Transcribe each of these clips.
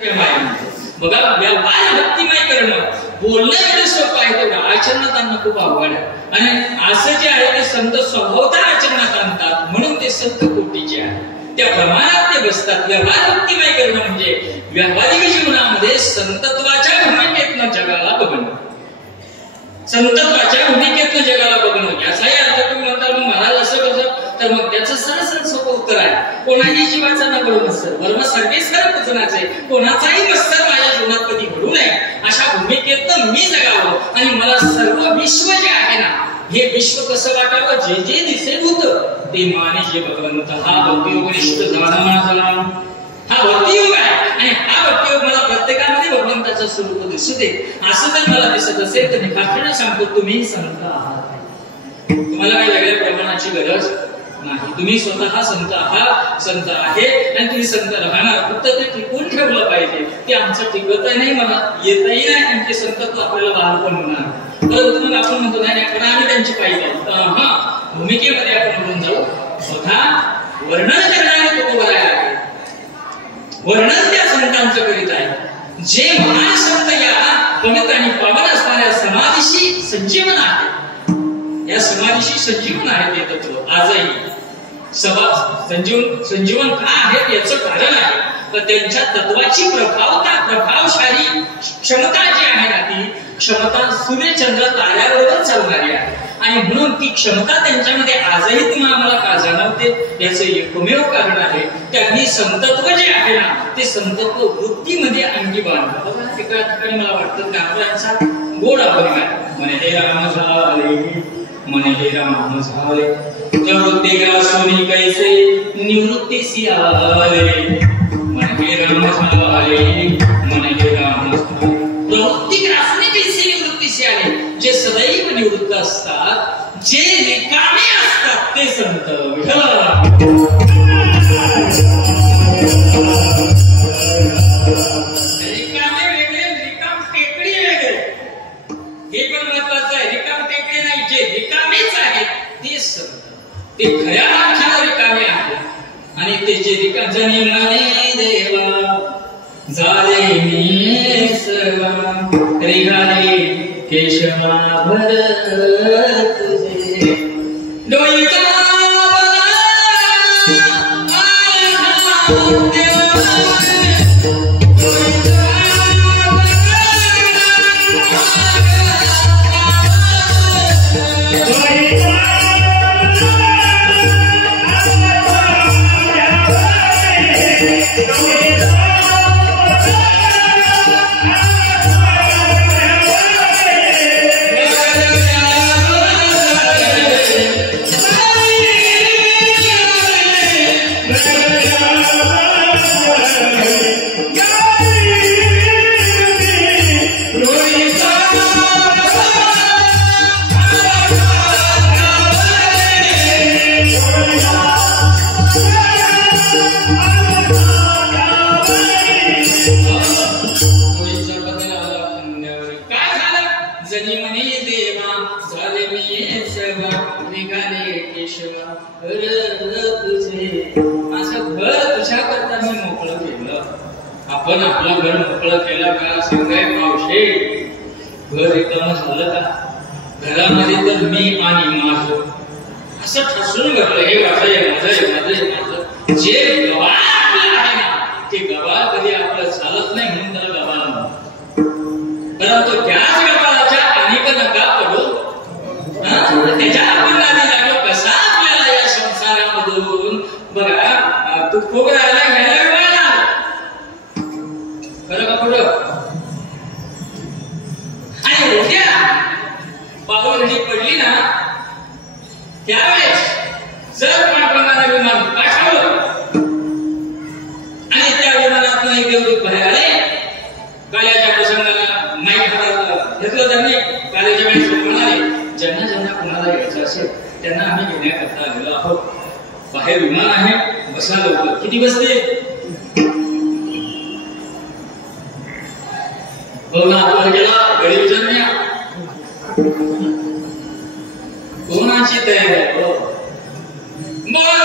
बघा व्यापार भक्तिमय करणं बोलणं एवढं सोपं आहे तेवढं आचरणात आणणं खूप अवघड आहे. आणि असं जे आहे ते संत स्वभावता आचरणात आणतात म्हणून ते संत कोटीचे आहे. त्या प्रमाणात ते बसतात. व्यवहार भक्तिमय करणं म्हणजे व्यावहारिक जीवनामध्ये संतत्वाच्या भूमिकेतनं जगाला बघणं, संतत्वाच्या भूमिकेतनं जगाला बघणं याचाही अर्थ तुम्ही म्हणता मग महाराज असं कसं, तर मग त्याचं सरळ सोपं उत्तर आहे कोणाही जीवाचा ना घडू मत्सर वर्म सर्वेच खरं पुजनाचे, कोणाचाही मत्सर माझ्या जीवनात कधी घडू नये अशा भूमिकेतनं मी जगावं. आणि मला सर्व विश्व जे आहे ना हे विश्व कसं वाटावं, जे जे दिसेल होतं ते माने जे भगवंत. हा भक्तियोग निष्ठ झाला माझा, हा भक्तियोग आहे. आणि हा भक्तियोग मला प्रत्येकामध्ये भगवंताचं स्वरूप दिसू दे. असं जर मला दिसत असेल तर मी खात्रीने सांगतो तुम्ही संत आहात. तुम्हाला काही वेगळ्या प्रमाणाची गरज नाही. तुम्ही स्वतः संत आहात, संत आहे आणि तुम्ही संत राहणार. फक्त ते टिकून ठेवलं पाहिजे. ते आमचं टिकतही नाही, मला येतही नाही आणि ते संतत्व आपल्याला बाहेर पण होणार. परंतु मग आपण म्हणतो नाही पण आम्ही त्यांची पाहिजे हा भूमिकेमध्ये आपण म्हणून जाऊ. स्वतः वर्णन करणारे तुकोबा आहे, वर्णन त्या संतांचं करीत आहे. जे महान संत या पवित्र आणि पावन असणाऱ्या समाधीशी संजीवन आहे, या समाधीशी संजीवन आहे ते तत्व आजही. संजीवन का आहे याचं कारण आहे तर त्यांच्या तत्वाची प्रभावशाली क्षमता जी आहे ना ती क्षमता सूर्यचंद्र ताऱ्याबरोबर चालणारी आहे. आणि म्हणून ती क्षमता त्यांच्यामध्ये आजही तुम्हाला आम्हाला का जाणवते याचं एकमेव कारण आहे त्यांनी संतत्व जे आहे ना ते संतत्व वृत्तीमध्ये अंगी बांधलं. बघा एका ठिकाणी मला वाटतं गावाचा गोड आपण म्हणे हे राम झाले, म्हणे हे राम झाले, प्रवृत्ती ग्रासोनी कैसे निवृत्तीसी आले, म्हणे हे राम झाले, म्हणे हे राम झाले, प्रवृत्ती ग्रासोनी कैसे निवृत्तीसी आले. जे सदैव निवृत्त असतात, जे रिकामे असतात ते संत. रिकामे वेगळे, रिकाम टेकडी वेगळे, हे पण महत्वाचं आहे. रिकाम टेकडी नाही, जे रिकामेच आहेत ते संत, ते खऱ्या अर्थाने रिकामे आहेत. आणि ते जे रिकाम जनी म्हणे देवा झाले मी सर्व रिघाले केशवा भरत तुझे डोईचा आपण आपलं घर मोकळं केलं का सांगाय मावशे घर रिकाम झालं का, घरामध्ये तर मी आणि माझं असं ठसून घडलं हे माझं जे गवाळ आहे ना ते गवाळ कधी आपलं चालत नाही म्हणून त्याला गवाळ म्हणतात. परंतु त्याच गवाळाच्या अनेक नका पडू त्याच्या आपण आधी लागलो कसा आपल्याला या संसारामधून बघा तू खूप राहिला घ्यायला खरं का खोटं. आणि उद्या पाऊलघडी पडली ना त्यावेळेस जर पाठवणारा विमान पाठवलं आणि त्या विमानातून एक देवदूत बाहेर आले, काल्याच्या प्रसंगाला माईक हातात घेतलं त्यांनी, काल्याच्या वेळेस म्हणाले ज्यांना ज्यांना कोणाला यायचं असेल त्यांना आम्ही घेण्याकरता आलेलो आहोत. बाहेर विमान आहे, बसा लवकर. किती बसते गेला गडी विचारण्या कोणाची तयारी आहे. बोला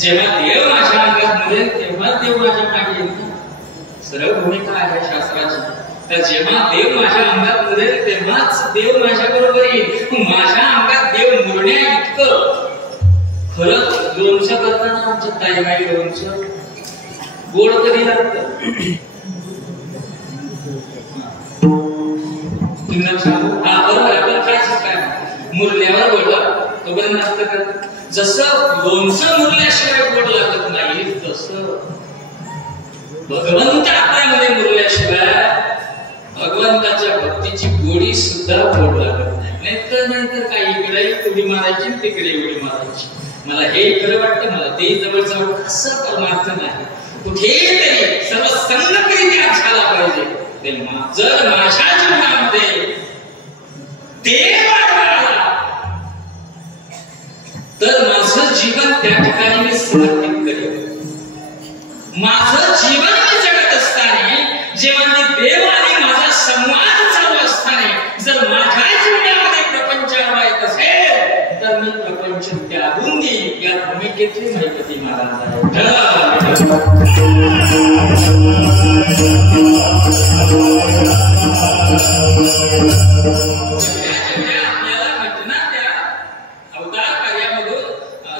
जेव्हा देव माझ्या अंगात मिळेल तेव्हा देव माझ्या मागे येईल. सरळ भूमिका आहे शास्त्राची. तर जेव्हा देव माझ्या अंगात मिळेल तेव्हाच देव माझ्या बरोबर येईल. माझ्या अंगात देव मुरण्या इतकं खरंच लोणचं करताना आमच्या ताईबाई लोणचं गोड कधी लागतं तुम्ही सांगू. हा बरोबर आपण काय मुरल्यावर बोलला तोपर्यंत असतं का. जसं लोणचं मुरल्याशिवाय गोड लागत नाही तसं भगवंत आपल्यामध्ये मुरल्याशिवाय भगवंताच्या भक्तीची गोडी सुद्धा गोड लागत नाही. नाहीतर काही इकडे उडी मारायची तिकडे उडी मारायची. मला हे खरं वाटतं मला ते जवळजवळ असं परमार्थ नाही. कुठेतरी सर्व संगतरित्या झाला पाहिजे. तेव्हा जर माझ्या जीवनामध्ये देव आढळला तर माझं जीवन त्या ठिकाणी मी समर्पित करेन. माझं जीवन मी जगत असताना जेव्हा मी देव आणि माझा संवाद चालू असताना जर माझ्या जीवनामध्ये प्रपंच हवा येत असेल तर मी प्रपंच त्यागून देईन. या भूमिकेतले गणपती महाराज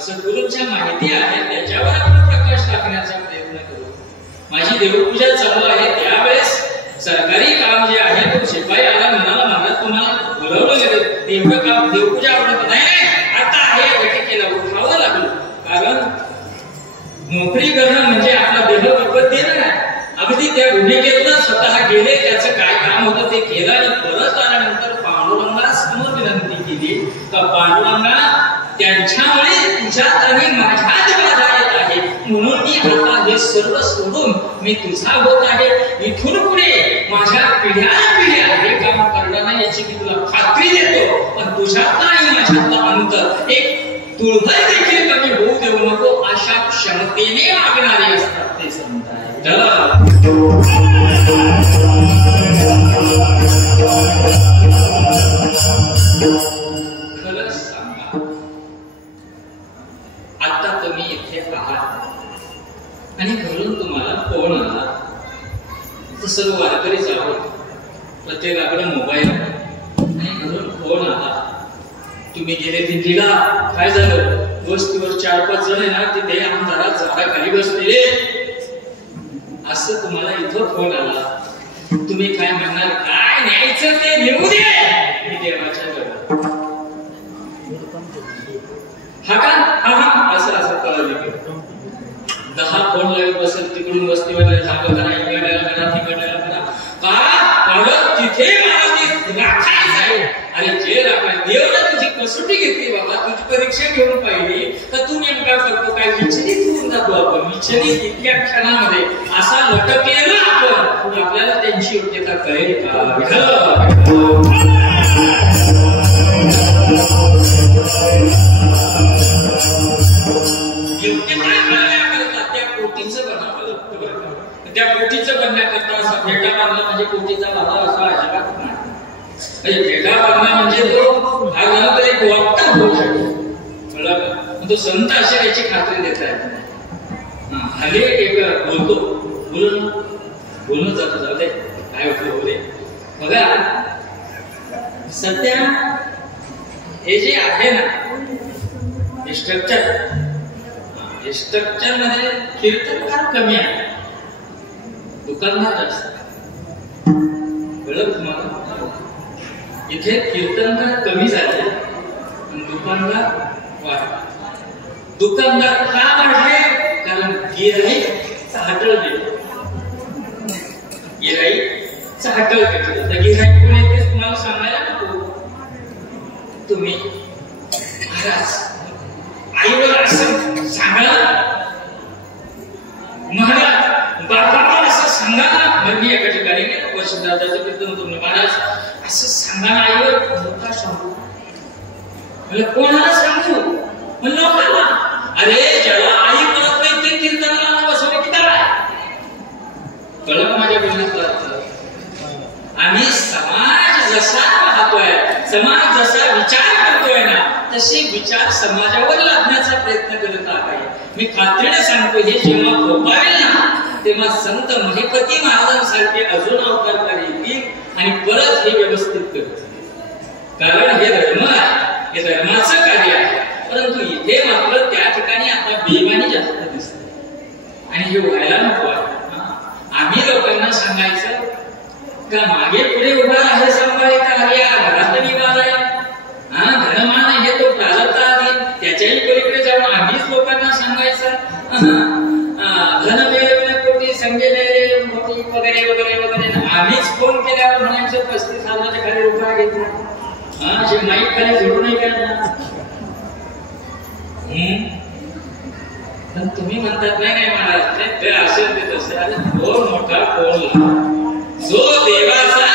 सद्गुरूंच्या माहिती आहे त्याच्यावर आपण प्रकाश टाकण्याचा प्रयत्न करू. माझी देवपूजा चालू आहे त्यावेळेस सरकारी काम जे आहे तो शिपाई आला म्हणाला मला तुम्हाला बोलवलं गेलं नेमकं काम देवपूजा आवडत नाही. आता हे घटिकेला उठावं लागलं कारण नोकरी करणं म्हणजे आपला देह विकत देणं नाही. अगदी त्या भूमिकेतनं स्वतः गेले त्याचं काय काम होतं ते केलं आणि परत आल्यानंतर पांडुरंगाला समोर विनंती केली का पांडुरंगा त्यांच्यामुळे तुझ्यात आणि माझ्यात बाधा येत आहे म्हणून मी आता हे सर्व सोडून मी तुझा होत आहे. इथून पुढे माझ्या पिढ्या हे काम करणार नाही याची मी तुला खात्री देतो. पण तुझ्यातला आणि माझ्यातला अंतर एक तुळभर देखील कमी होऊ देऊ नको अशा क्षमतेने मागणारे असतात ते संत आहे. खरंच सांगा आता तुम्ही इथे आहात आणि घरून तुम्हाला फोन आला तर सर्व वारकरी जावं प्रत्येकाकडे मोबाईल आणि घरून फोन आला तुम्ही गेले दिल्लीला काय झालं वस्तीवर 4-5 जण आहे ना तिथे आमदारात झाडाखाली बसलेले असं तुम्हाला इथं फोन आला. तुम्ही काय म्हणणार काय न्यायचं ते नेऊ दे मी देवाच्या जवळ हा का हा असं असं कळलं. 10 फोन लावत बसत तिकडून वस्तीवर झालं करा इकडे करा तिकडे करा का तिथे मला राखायचं आणि जे राखाय देवाला तुझी कसोटी घेतली बाबा तुझी परीक्षा घेऊन पाहिली तर तू नेमका करतो काय विचलित होऊन जातो आपण. विचलित इतक्या क्षणामध्ये असा लटकलेला आपण आपल्याला त्यांची योग्यता कळेल का. करण्याकरता त्या कोटीचं बनावं लागतं बरं का. त्या कोटीचं बनण्याकरता असा फेटा बांधला म्हणजे कोटीचा बाबा असा अजिबात नाही. म्हणजे फेटा बांधला म्हणजे तो हा झाला तर एक वाटतं होऊ शकतो बरोबर. तो संत असे त्याची खात्री देत आहे. हल्ली एक बोलून जातो जाऊ दे काय होतं बोले बघा. सध्या हे जे आहे ना हे स्ट्रक्चर मध्ये कीर्तनकार कमी आहे, दुकानदार जास्त. कळलं तुम्हाला? इथे कीर्तनकार कमी झाले आणि दुकानदार वाढले. दुकानदार का वाढले? कारण गिऱ्हाईक चाहटळ गेले. गिऱ्हाईक चाहटळ गेले. तर गिऱ्हाईक कोण येते तुम्हाला सांगायला नको. तुम्ही महाराज आईवर असं सांगा, महाराज बापावर असं सांगा ना. मग मी एका ठिकाणी गेलो वसुदादाचं कीर्तन तुम्ही महाराज असं सांगा ना आईवर. का सांगू? म्हणजे कोणाला सांगू? म्हणजे लोकांना. अरे ज्याला आई बोलत नाही ते कीर्तनाला बसवले की काय? कळलं का माझ्या बोलण्यात? आम्ही समाज जसा पाहतोय, समाज जसा विचार करतोय ना तसे विचार समाजावर लादण्याचा प्रयत्न करत आहे. मी खात्रीने सांगतो हे जेव्हा फोपावेल ना तेव्हा संत महिपती महाराजांसारखे अजून अवतार येतील आणि परत हे व्यवस्थित करतील. कारण हे धर्म आहे, हे धर्माचं कार्य आहे. परंतु इथे मात्र त्या ठिकाणी आता बेईमानी जास्त दिसते आणि हे व्हायला नको आहे. आम्ही लोकांना सांगायचं का मागे पुढे उभा आहे सांभाळता आल्या घरात निवार आहे. धनमान हे तो प्रारब्धा आधी त्याच्याही पलीकडे जाऊन आम्हीच लोकांना सांगायचं धन मिळवण्यापोटी संगेले मोठी वगैरे वगैरे वगैरे. आम्हीच फोन केल्यावर म्हणायचं 35,000च्या खाली रुपया घेतला. असे माईक खाली जोडू नाही का? पण तुम्ही म्हणतात नाही महाराज ते असेल ते तसं. अरे फोन मोठा फोन जो देवाचा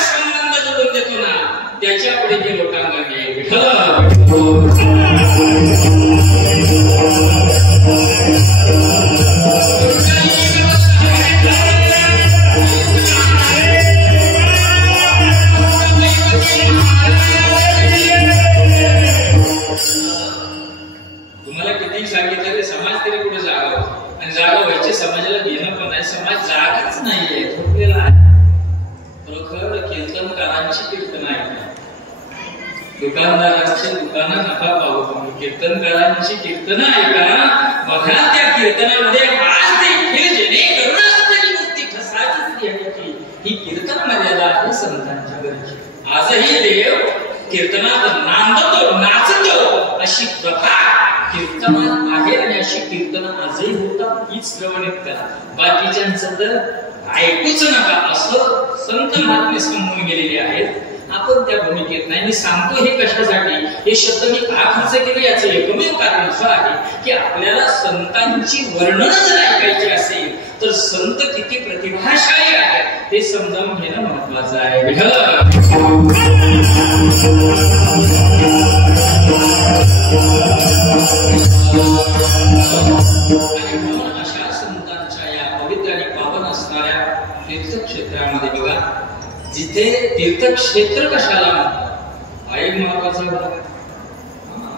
संबंध जोडून देतो ना त्याच्या पुढे ते लोकांना तुम्हाला किती सांगितलं ते समाज तरी कुठे जागा आणि जागा व्हायची समाजाला घेणं पण आहे. समाज जागाच नाहीये, झोपलेला आहे. खरोखर कीर्तनकारांची कीर्तन आहे. दुकानदारांची दुकानं नका पाहू तुम्ही, कीर्तनकारांची कीर्तनं ऐका. बघा त्या कीर्तनामध्ये आज देखील जेणेकरून मुक्ती ठसाची ही कीर्तन मर्यादा आहे संतांच्या घरची. आजही देव कीर्तनात नांदतो नाचतो अशी प्रथा कीर्तनात आहे आणि अशी कीर्तन आजही होतात. हीच श्रवणीत करा, बाकीच्यांचं तर ऐकूच नका असं संत महात्मे सांगून गेलेले आहेत. आपण त्या भूमिकेत नाही. मी सांगतो हे कशासाठी, हे शब्द मी का खर्च केले याचं एकमेव कारण असं आहे की आपल्याला संतांची वर्णन जर ऐकायची असेल तर संत किती प्रतिभाशाली आहेत ते समजावून घेणं महत्वाचं आहे. अशा संतांच्या या पवित्र आणि पावन असणाऱ्या तीर्थक्षेत्रामध्ये बघा, जिथे तीर्थक्षेत्र कशाला म्हणतात हा एक महत्वाचा भाग.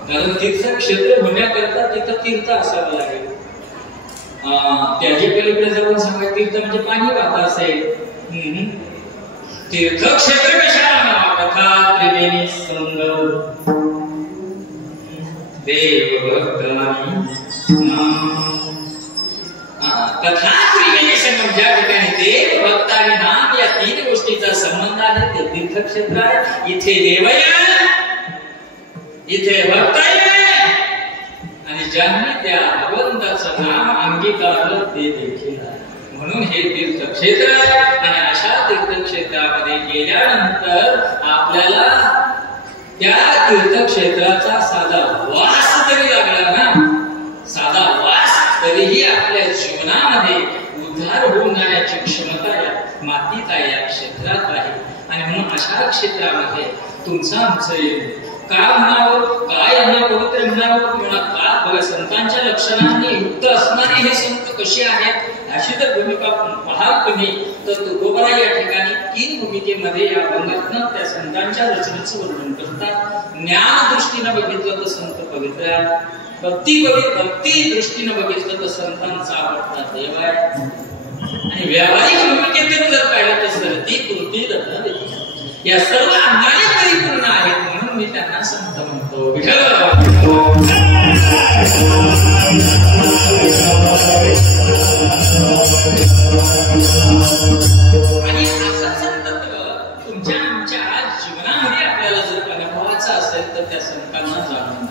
कारण तीर्थक्षेत्र होण्याकरता तिथं तीर्थ असावं लागेल. त्याच्या पलीकडे जाऊन सांगा तीर्थ म्हणजे पाणी वाहत असेल. तीर्थक्षेत्र कशाला म्हणा? कथा त्रिवेणी संगम देव भक्तानी कथा त्रिवेणी संगम ज्या ठिकाणी देव भक्त आणि नाम या तीन गोष्टीचा संबंध आहे ते तीर्थक्षेत्र आहे. इथे देवय इथे भक्तय आणि ज्यांनी त्या भगवंताचं नाम अंगीकारलं ते देखील आहे. म्हणून हे तीर्थक्षेत्र आहे. आणि अशा तीर्थक्षेत्रामध्ये गेल्यानंतर आपल्याला त्या तीर्थक्षेत्राचा साधा वास जरी लागला ना, साधा वास तरीही आपल्या जीवनामध्ये उद्धार होऊन जाण्याची क्षमता या मातीत आहे, या क्षेत्रात आहे. आणि म्हणून अशा क्षेत्रामध्ये तुमचं आमचं का म्हणावं, काय यांना पवित्र म्हणावं किंवा का? बघा, संतांच्या लक्षणांनी युक्त असणारे हे संत कसे आहेत अशी जर भूमिका पाहाल तुम्ही तर तुकोबा या ठिकाणी 3 भूमिकेमध्ये या अभंगातनं त्या संतांच्या रचनेचं वर्णन करतात. ज्ञान दृष्टीने बघितलं तर संत पवित्र आहे, भक्ती दृष्टीने बघितलं तर संतांचा आवडता देव आहे, आणि व्यावहारिक भूमिकेतून जर पाहिलं तर सर्दी कृती दत्त या सर्व अंगाने परिपूर्ण आहेत, म्हणून मी त्यांना संत म्हणतो. आणि असं संतत्व तुमच्या आमच्या जीवनामध्ये आपल्याला जर अनुभवाचं असेल तर त्या संतांना जाणून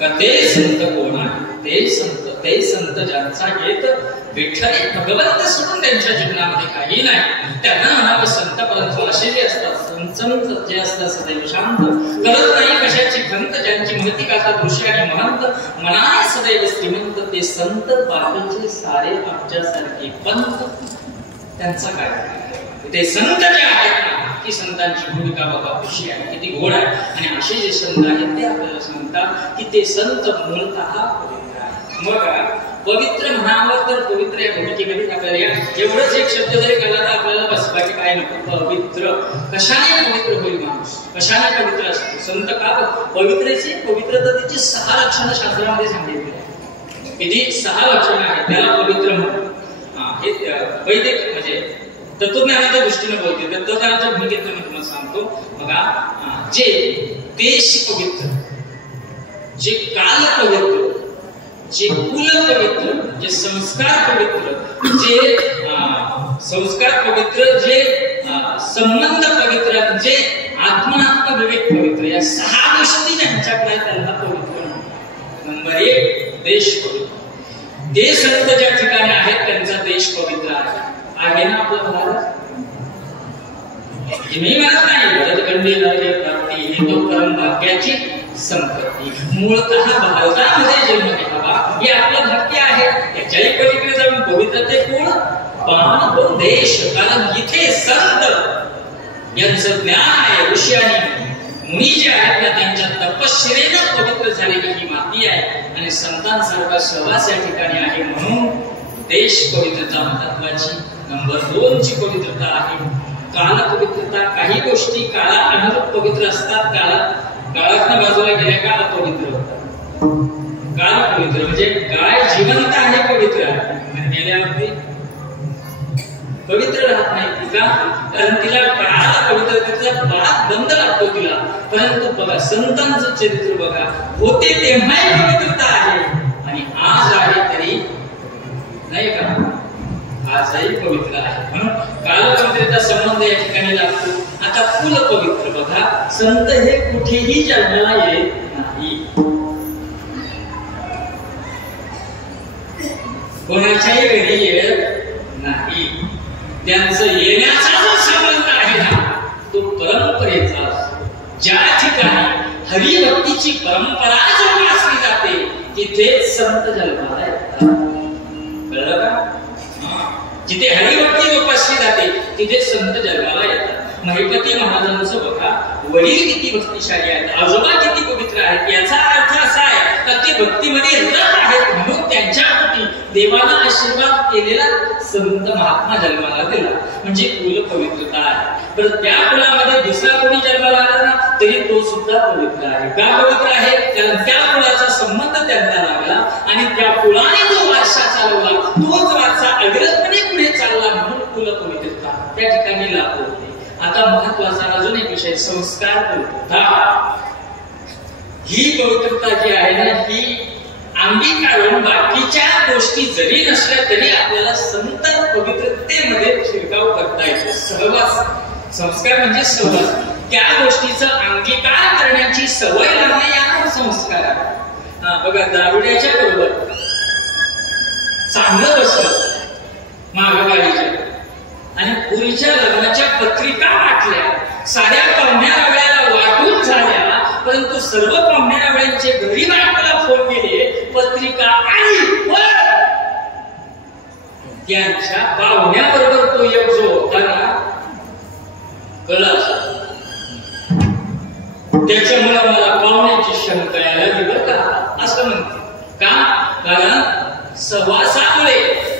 का ते संत कोण आहे. ते संत ज्यांचा हेत विठ्ठल भगवंत सोडून त्यांच्या जीवनामध्ये काही नाही, त्यांना म्हणावं संत. परंतु असे जे असतात संत जे असतात सदैव शांत, करत नाही कशाची खंत, ज्यांची महती गाथा दृश्य आणि महंत, मनाने सदैव श्रीमंत, ते संत बाकीचे सारे आमच्यासारखे पंत. त्यांचा काय ते संत जे आहेत ना, की संतांची भूमिका बघा कशी आहे, किती गोड आहे. आणि असे जे संत आहेत ते आपल्याला सांगतात की ते संत मूलतः पवित्र आहे. मग पवित्र म्हणावं तर पवित्र या भूमिकेमध्ये आपल्याला एवढंच एक शब्द जरी कळला तर आपल्याला बस बाकी काय नको. पवित्र कशाने पवित्र होईल माणूस, कशाने पवित्र असतो संत का? पवित्रेचे पवित्रतेची 6 लक्षणं शास्त्रामध्ये सांगितली. किती 6 लक्षणं आहेत त्याला पवित्र म्हणतात. हे वैदिक म्हणजे तत्वज्ञानाच्या दृष्टीने बोलते, तत्वज्ञानाच्या भूमिकेतून मी तुम्हाला सांगतो. बघा, जे देश पवित्र, जे काल पवित्र, जे कुल पवित्र, जे संस्कार पवित्र, जे संस्कार पवित्र, जे संबंध पवित्र, जे आत्मात्म विवेक पवित्र, या 6 गोष्टी ज्यांच्याकडे त्यांना पवित्र. नंबर 1 देश पवित्र. ते संत ज्या ठिकाणी आहेत त्यांचा देश पवित्र आहे ना आपला भारत. मी म्हणत नाही भरतखंडी प्राप्ती ही तो परम भाग्याची संपत्ती. मूळतः भारतामध्ये जन्म घ्यावा हे आपलं भाग्य आहे. याच्याही पलीकडे जाऊन पवित्रते कोण पावन देश, कारण इथे संत यांचं ज्ञान आहे. ऋषी आणि मुनी जे आहेत ना त्यांच्या तपश्चर्येनं पवित्र झालेली ही माती आहे, आणि संतांसारखा सहवास या ठिकाणी आहे. म्हणून देश पवित्रता महत्वाची. नंबर 2 ची पवित्रता आहे काल पवित्रता. काही गोष्टी काळा अनुरूप पवित्र असतात. काळातल्या बाजूला गेल्या काळ पवित्र होतात. काल पवित्र म्हणजे गाय जिवंत आहे, पवित्र आहे, आणि गेल्यावरती पवित्र राहत नाही तिला, कारण तिला काळाला पवित्रतेचा बात बंद लागतो तिला. परंतु बघा संतांचं चरित्र बघा, होते तेव्हाही पवित्रता आहे आणि आज आहे तरी नाही का, आजही पवित्र आहे. म्हणून काल पवित्रता संबंध या ठिकाणी लागतो. आता कुल पवित्र बघा, संत हे कुठेही जन्माला येत नाही, कोणाच्याही घरी येत नाही. त्यांचं येण्याचा जो संबंध आहे ना तो परंपरेचा. ज्या ठिकाणी हरिभक्तीची परंपरा जोपासली जाते तिथे संत जन्माला येतात. कळलं का? जिथे हरिभक्ती जोपासली जाते तिथे संत जन्माला येतात. महिपती महाराजांचं बघा, वडील किती भक्तिशाली आहेत, आजोबा किती पवित्र आहेत. याचा अर्थ असा आहे तर ते भक्तीमध्ये रत आहेत, म्हणून त्यांच्या पोटी देवाला आशीर्वाद केलेला संत महात्मा जन्माला दिला, म्हणजे कुल पवित्रता आहे. तर त्या कुलामध्ये दुसरा कोणी जन्माला आला ना तरी तो सुद्धा पवित्र आहे. का पवित्र आहे? कारण त्या कुलाचा संबंध त्यांना लागला आणि त्या कुलाने जो वारसा चालवला तोच वारसा अविरतपणे पुढे चालला, म्हणून कुल पवित्रता त्या ठिकाणी लागू होते. आता महत्वाचा अजून एक विषय, संस्कार पवित्रता. ही पवित्रता जी आहे ना ही अंगीकारून बाकीच्या गोष्टी जरी नसल्या तरी आपल्याला संत पवित्रतेमध्ये शिरकाव करता येतो. सहवास, संस्कार म्हणजे सहवास. त्या गोष्टीचा अंगीकार करण्याची सवय लागणे यावर संस्कार आहे. बघा, दारुड्याच्या बरोबर चांगलं बसलं माघवारीच्या आणि पुरीच्या लग्नाच्या पत्रिका वाटल्या, साऱ्या पाहुण्या वेळेला वाटून झाल्या, परंतु सर्व पाहुण्या वेळेचे घरी बायकोला फोन केले, पत्रिका आली, त्यांच्या पाहुण्याबरोबर तो एक जो होता ना कळला, त्याच्यामुळे मला सहवासामुळे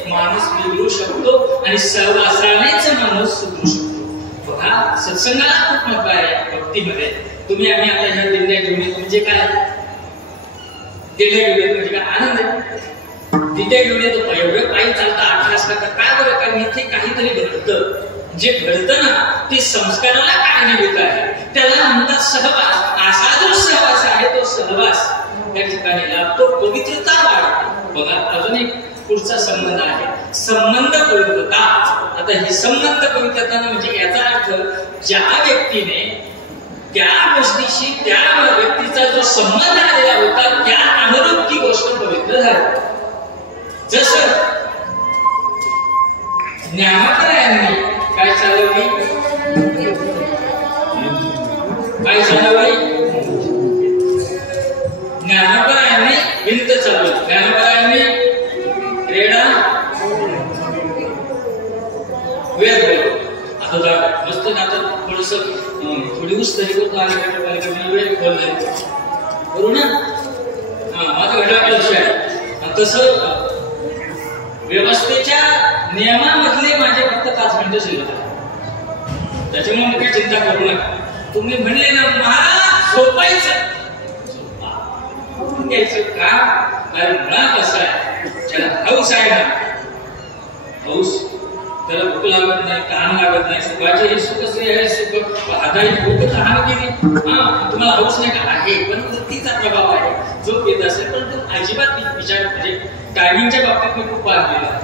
माणूस बिघडू शकतो आणि सहवासानेच माणूस सुधरू शकतो. बघा, सत्संगाला खूप महत्व आहे भक्तीमध्ये. तुम्ही आम्ही आता ह्या दिंड्या घेऊन म्हणजे काय, दिंड्या घेऊन म्हणजे काय आनंद आहे. दिंड्या घेऊन येतो एवढं पायी चालता 8 तास का काय बरं, कारण इथे काहीतरी घडतं. जे घडतं ना ते संस्काराला कारणीभूत आहे, त्याला म्हणतात सहवास. असा जो सहवास आहे तो सहवास त्या ठिकाणी लाभतो, पवित्रता वाढते. बघा, अजून एक पुढचा संबंध आहे, संबंध पवित्रता. आता हे संबंध पवित्रता म्हणजे याचा अर्थ ज्या व्यक्तीने त्या गोष्टीशी त्या व्यक्तीचा जो संबंध आलेला होता त्या अनुरूप ती गोष्ट पवित्र झाली. जसं ज्ञानोबरायांनी काय चालवली, ज्ञानोबरायांनी भिंत चालवली. ज्ञानोबरायांनी रेडा वेद बोलवला. आता जागा मस्त आता थोडस थोडी उस्तरी करतो आणि वेळ बोलले करू ना. माझं घड्याळ लक्ष आहे. तसं व्यवस्थेच्या नियमामधले माझे फक्त 5 मिनिटं शिल्लक आहे, त्याच्यामुळे काही चिंता करू नका. तुम्ही म्हणले ना महाराज झोपायचं घ्यायचं का, कारण मुळात असं आहे ज्याला हौस आहे ना, हौस त्याला भूक लागत नाही, तहान लागत नाही. सुखाचे हे सुख श्री आहे, सुख आधारित भूक तहान गेली. तुम्हाला हौस नाही का आहे, पण वृत्तीचा प्रभाव आहे. झोप येत असेल पण तो अजिबात विचार म्हणजे टायमिंगच्या बाबतीत मी खूप पाहिलेला आहे.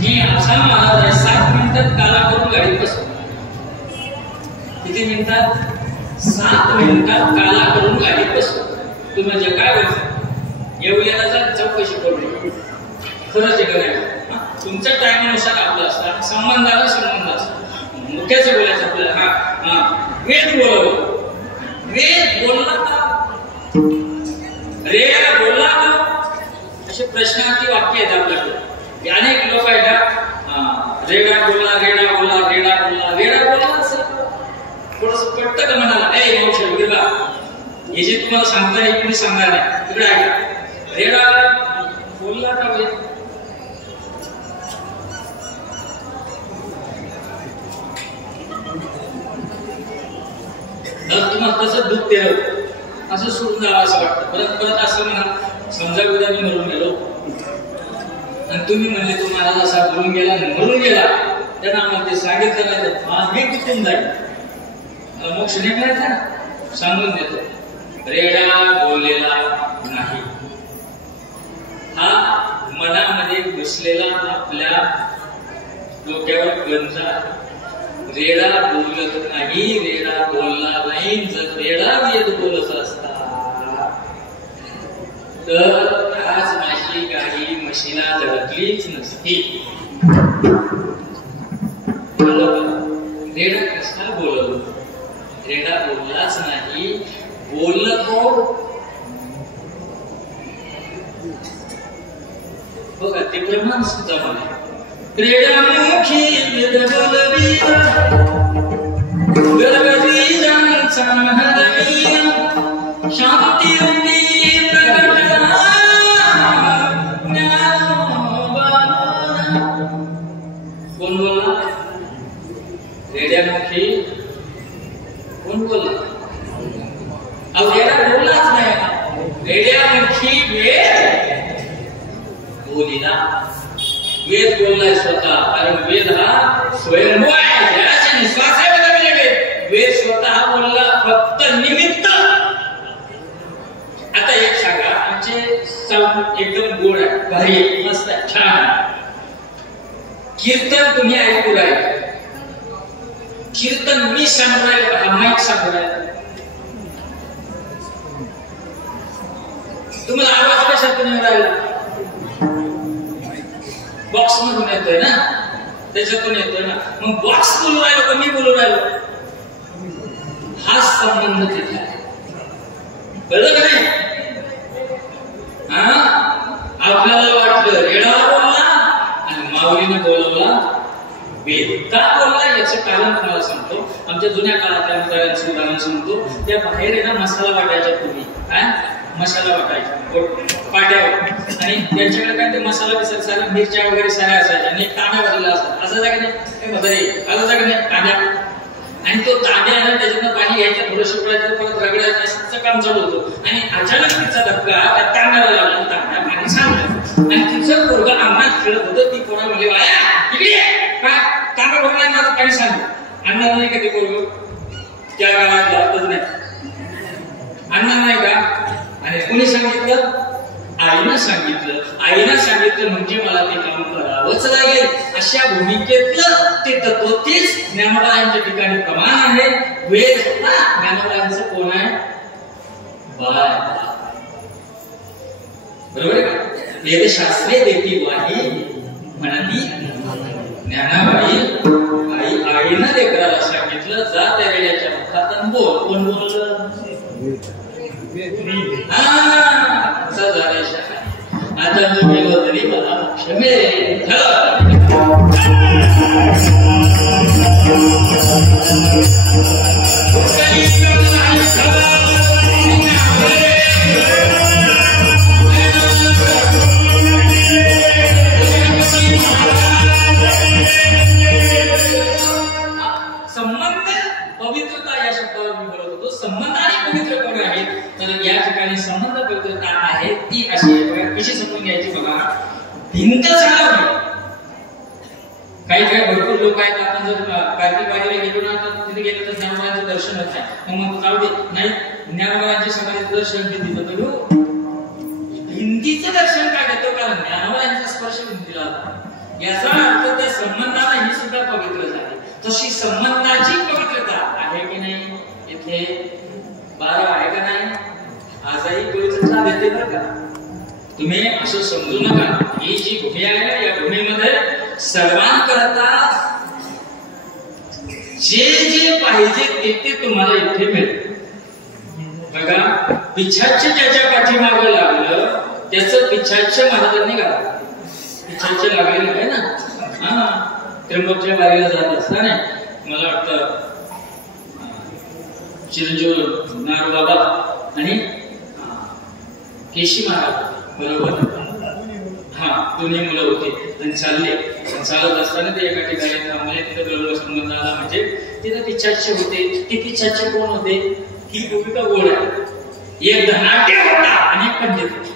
मी असा महाराज आहे 7 मिनिटात काला करून गाडीत बसतो. किती मिनिटात? 7 मिनिटात काला करून गाडीत बसतो. तुम्ही म्हणजे काय बोलतो येवल्याला चौकशी करून खरंच आहे का नाही. तुमच्या टायमानुसार आपलं असतं, संबंधाला संबंध असतो. मुख्याचं बोलायचं आपल्याला. वेद बोलवलं, वेद बोलला का, रेडा बोलला का, असे प्रश्नार्थी वाक्य आहेत आपल्याकडे. अनेक लोक आहेत रेडा बोलला, रेडा बोलला, रेडा बोलला, रेडा बोलला असं थोडस पटतं का म्हणाला. ए मावशी वगैरे बा, हे जे तुम्हाला सांगता येईल कोणी सांगणार नाही, तिकडे आहे रेडा बोलला का वेद. तुम्हाला तसं दुःख द्यावं असं सोडून जावं असं वाटतं. परत परत असं म्हणा, समजा उद्या मी मरून गेलो आणि तुम्ही म्हणले तुम्हाला असा मरून गेला मरून गेला, त्यांना आम्हाला ते सांगितलं नाही तर मी कुठून जाईल, मला मोक्ष नाही मिळायचा ना. सांगून देतो, रेडा बोललेला नाही. हा मनामध्ये घुसलेला आपल्या डोक्यावर गंजा. रेडा बोलत नाही, रेडा बोलला नाही. जर रेडा वेद बोलत असता तर आज माझी गाडी म्हशीला धडकलीच नसती. रेडा कसा बोलत, रेडा बोललाच नाही. बोललं कोण बघा, ते प्रमाण सुद्धा मला रेडामुखी वेद बोलवीरा, गरगरीरांचा हरवीरा, शांती रूपी प्रगटला ज्ञानोबा. कोण बोलला? रेड्यामुखी कोण बोलला? रेडा बोललाच नाही. रेड्यामुखी वेद बोलिला. वेद बोललाय स्वतः, कारण वेद हा स्वयंभू आहे, जयाच्या निश्वास आहे. बघा वेद, वेद स्वतः बोलला, फक्त निमित्त. आता एक सांगा, आमचे साऊंड एकदम गोड आहे, भारी मस्त छान. कीर्तन तुम्ही ऐकू राहिले, कीर्तन मी सांगू राहिलो का माईक सांगू राहिलो? तुम्हाला आवाज कशातून येऊ राहिला? बॉक्स मधून येतोय ना, त्याच्यातून येतोय ना. मग बॉक्स बोलू राहिलो का मी बोलू राहिलो? हा संबंध तिथे आहे. कळलं का नाही? आपल्याला वाटलं रेडा बोलला आणि माऊलीने बोलवला वेद. का बोलला याचं कारण तुम्हाला सांगतो. आमच्या जुन्या काळातल्या उदाहरण सांगतो. त्या बाहेर आहे ना मसाला वाटायच्या पूर्वी काय मसाला वाटायचा पाट्यावर आणि त्यांच्याकडे काय ते मसाला बिसाला सारा मिरच्या वगैरे साऱ्या असायच्या आणि तांब्या भरलेला असतात असं जागा नाही तांब्या आणि तो तांब्या आहे त्याच्यातनं पाणी घ्यायचं थोडं शिकवायचं परत रगडायचं असं काम चालू होतं आणि अचानक तिचा धक्का त्या तांब्याला लागला तांब्या पाणी सांगलं आणि तिचं पोरगं अंगणात खेळत होतं ती पोरा म्हणजे इकडे काय तांब्या भरला माझं पाणी सांगलं आणणार नाही का ते पोरगं त्या गावात जातच नाही आणणार नाही का आणि कोणी सांगितलं आईनं सांगितलं म्हणजे मला ते काम करावंच लागेल अशा भूमिकेतलं ते तत्व तेच ज्ञानोबांच्या ठिकाणी प्रमाण आहे वेद ज्ञानोबांचं कोण आहे बाळ बरोबर आहे का वेदशास्त्रे देती वाही म्हणाली ज्ञानाबाई आईनं लेकराला सांगितलं जा त्या वेळेच्या मुखातून बोल कोण बोललं आता तुम्ही तरी मला क्षमेल संबंध पवित्रता या शब्दावर मी बोलत होतो संबंध आणि पवित्र कोण आहे तर या ठिकाणी संबंध पवित्रता आहे ती अशी कशी समजून घ्यायची बघा भिंत झाडावी काही भरपूर लोक आहेत आपण जर कार्तिक वारीला गेलो ना तर तिथे गेलं तर ज्ञानोबांचं दर्शन होत नाही मग जाऊ दे नाही ज्ञानोबांच्या समाधीचं दर्शन भिंतीचं तर भिंतीचं दर्शन काय देतो कारण ज्ञानोबांचा स्पर्श भिंतीला याचा अर्थ त्या संबंधाला ही सुद्धा पवित्र झाली तशी संबंधाची पवित्रता आहे की नाही इथे 12 आहे का नाही आजही पवित्रता देते बरं का तुम्ही असं समजू नका ही जी भूमी आहे या भूमीमध्ये सर्वांकरता जे पाहिजे ते तुम्हाला इथे मिळेल बघा पिछाच्य ज्याच्या पाठीमागे लागलं त्याचं पिछाच्य महाराजांनी घातलं पिछाच्य लागलेलं आहे ना त्र्यंबकच्या वारीला जात असताना मला वाटतं चिरंजीव नारोबाबा आणि केशी महाराज बरोबर दोन्ही मुलं होते आणि चालत असताना ते एका ठिकाणी थांबले तिथे बरोबर संबंध आला म्हणजे तिथे पिछाच्य होते ते पिछाच्य कोण होते ही भूमिका गोड आहे एक धनाट्य होता आणि एक पंडित होता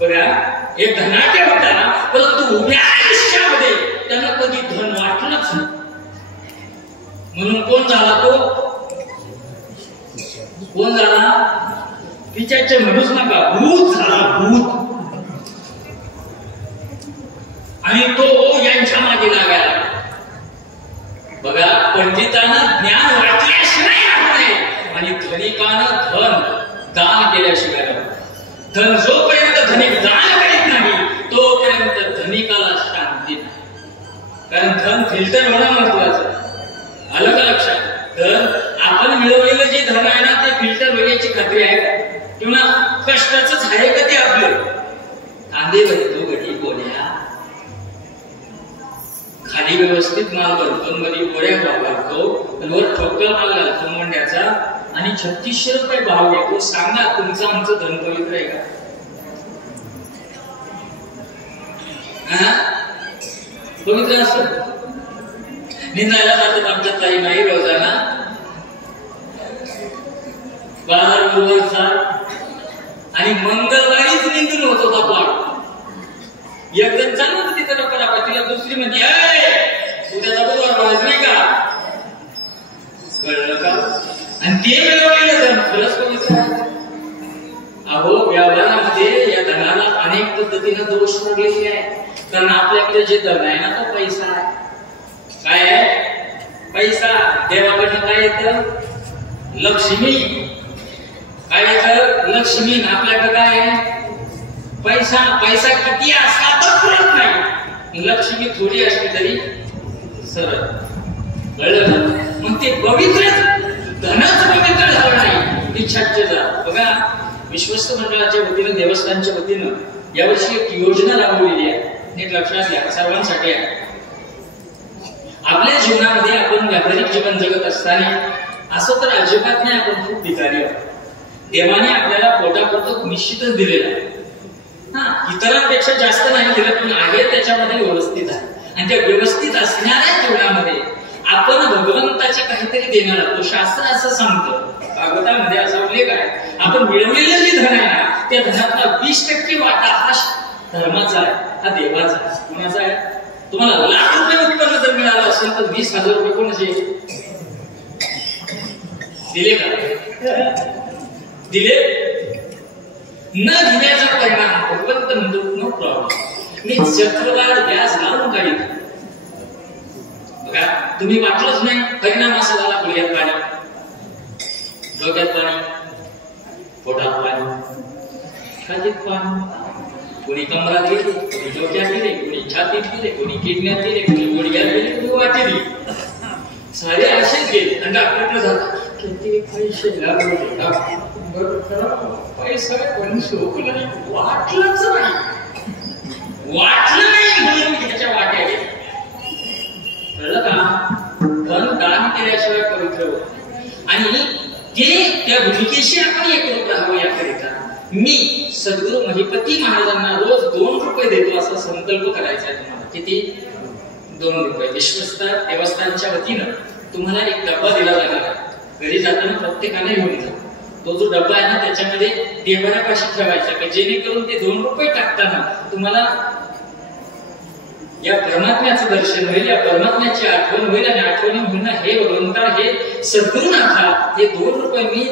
बघा एक धनाट्य होता परंतु उभ्या आयुष्यामध्ये त्यांना कधी धन वाटलंच नाही म्हणून कोण झाला पिछाच्य म्हणूच नका भूत झाला भूत आणि तो यांच्या मागे लागायला बघा पंडितांना ज्ञान वाटल्याशिवाय नाही आणि धनिकानं धन दान केल्याशिवाय धन जोपर्यंत धनिक दान करीत नाही तोपर्यंत धनिकाला शांती नाही कारण धन फिल्टर होणं महत्वाचं आलं का लक्षात तर आपण मिळवलेलं जे धन आहे ना ते फिल्टर होण्याची खात्री आहे का किंवा कष्टाचंच आहे का ते आपलं कांदे भरतो गडी गोड्या खाली व्यवस्थित माल भरतो मध्ये गोड्या भाव घालतो वर ठोकळ माल घालतो मोंड्याचा आणि 3600 रुपये भाव घेतो सांगा तुमचं आमचं धन पवित्र आहे का पवित्र असत निंदायला जातात आमच्या ताई नाही रोजाना बाजार गुरुवारचा आणि मंगळवारीच निंदून होत होता प्लॉट एक जण चालू होती तिथं परापा तिला दुसरी म्हणजे उद्याचा बुधवार व्हायच नाही का कळलं का आणि ते मिळवलेलं धन खरंच पवित्र अहो व्यवहारामध्ये या धनाला अनेक पद्धतीने दोष पडलेले आहे कारण आपल्याकडे जे धन आहे ना तो पैसा आहे काय आहे पैसा देवाकडनं काय येतं लक्ष्मी काय येतं लक्ष्मी आपल्याकडे काय आहे पैसा पैसा किती असला तर पुरत नाही लक्ष्मी थोडी असली तरी सरळ कळलं मग ते पवित्र धनच पवित्र झालं नाही इच्छाचे बघा विश्वस्त मंडळाच्या वतीनं देवस्थानच्या वतीनं यावर्षी एक योजना राबवलेली आहे नीट लक्षात घ्या सर्वांसाठी आहे आपल्या जीवनामध्ये आपण व्यावहारिक जीवन जगत असताना असं तर अजिबात नाही आपण खूप भिकारी आहोत देवाने आपल्याला पोटापुरतं निश्चितच दिलेलं आहे. इतरांपेक्षा जास्त नाही दिलं, पण आहे त्याच्यामध्ये व्यवस्थित आहे. आणि त्या व्यवस्थित असणाऱ्या जीवनामध्ये आपण भगवंताचे काहीतरी देणार आहोत. शास्त्र असं सांगतं, भागवतामध्ये असा उल्लेख आहे, आपण मिळवलेलं जे धन आहे ना, त्या धनातला 20% वाटा हा धर्माचा आहे, हा देवाचा आहे. कोणाचा आहे? तुम्हाला लाख रुपये उत्पन्न जर मिळालं असेल तर 20,000 रुपये कोणाचे दिले का? दिले न दिल्याचा परिणाम भगवंत म्हणतो नो प्रॉब्लेम, मी चक्रवाढ व्याज लावून काढीन. बघा, तुम्ही वाटलंच नाही, परिणाम असा झाला, डोळ्यात पाणी, डोक्यात पाणी, पोटात पाणी, खाजीत पाणी, कोणी कमरात गेले, कोणी डोक्यात गेले, कोणी छातीत गेले, कोणी किडण्यात गेले, कोणी गुडघ्यात गेले, कोणी वाटेत गेले, सारे असेच गेले. आणि डॉक्टरकडे जातात, किती पैसे लागले, पैसा पण शोक नाही, वाटलंच नाही, वाटलं नाही म्हणून त्याच्या वाट्या गेल्या. कळलं का? धन दान केल्याशिवाय पवित्र होत. आणि ते त्या भूमिकेशी आपण एकरूप राहावं याकरिता मी सद्गुरू महिपती महाराजांना रोज 2 रुपये देतो असा संकल्प करायचा आहे तुम्हाला. किती? 2 रुपये. विश्वस्त देवस्थानच्या वतीनं तुम्हाला एक डब्बा दिला जाणार आहे. घरी जाताना प्रत्येकाने घेऊन जा. तो जो डब्बा आहे ना, त्याच्यामध्ये देवाऱ्यापाशी ठेवायचा, की जेणेकरून ते 2 रुपये टाकताना तुम्हाला या परमात्म्याचं दर्शन होईल, या परमात्म्याची आठवण होईल. आणि आठवणी म्हणून हे भगवंता, हे सद्गुरुनाथा, हे 2 रुपये मी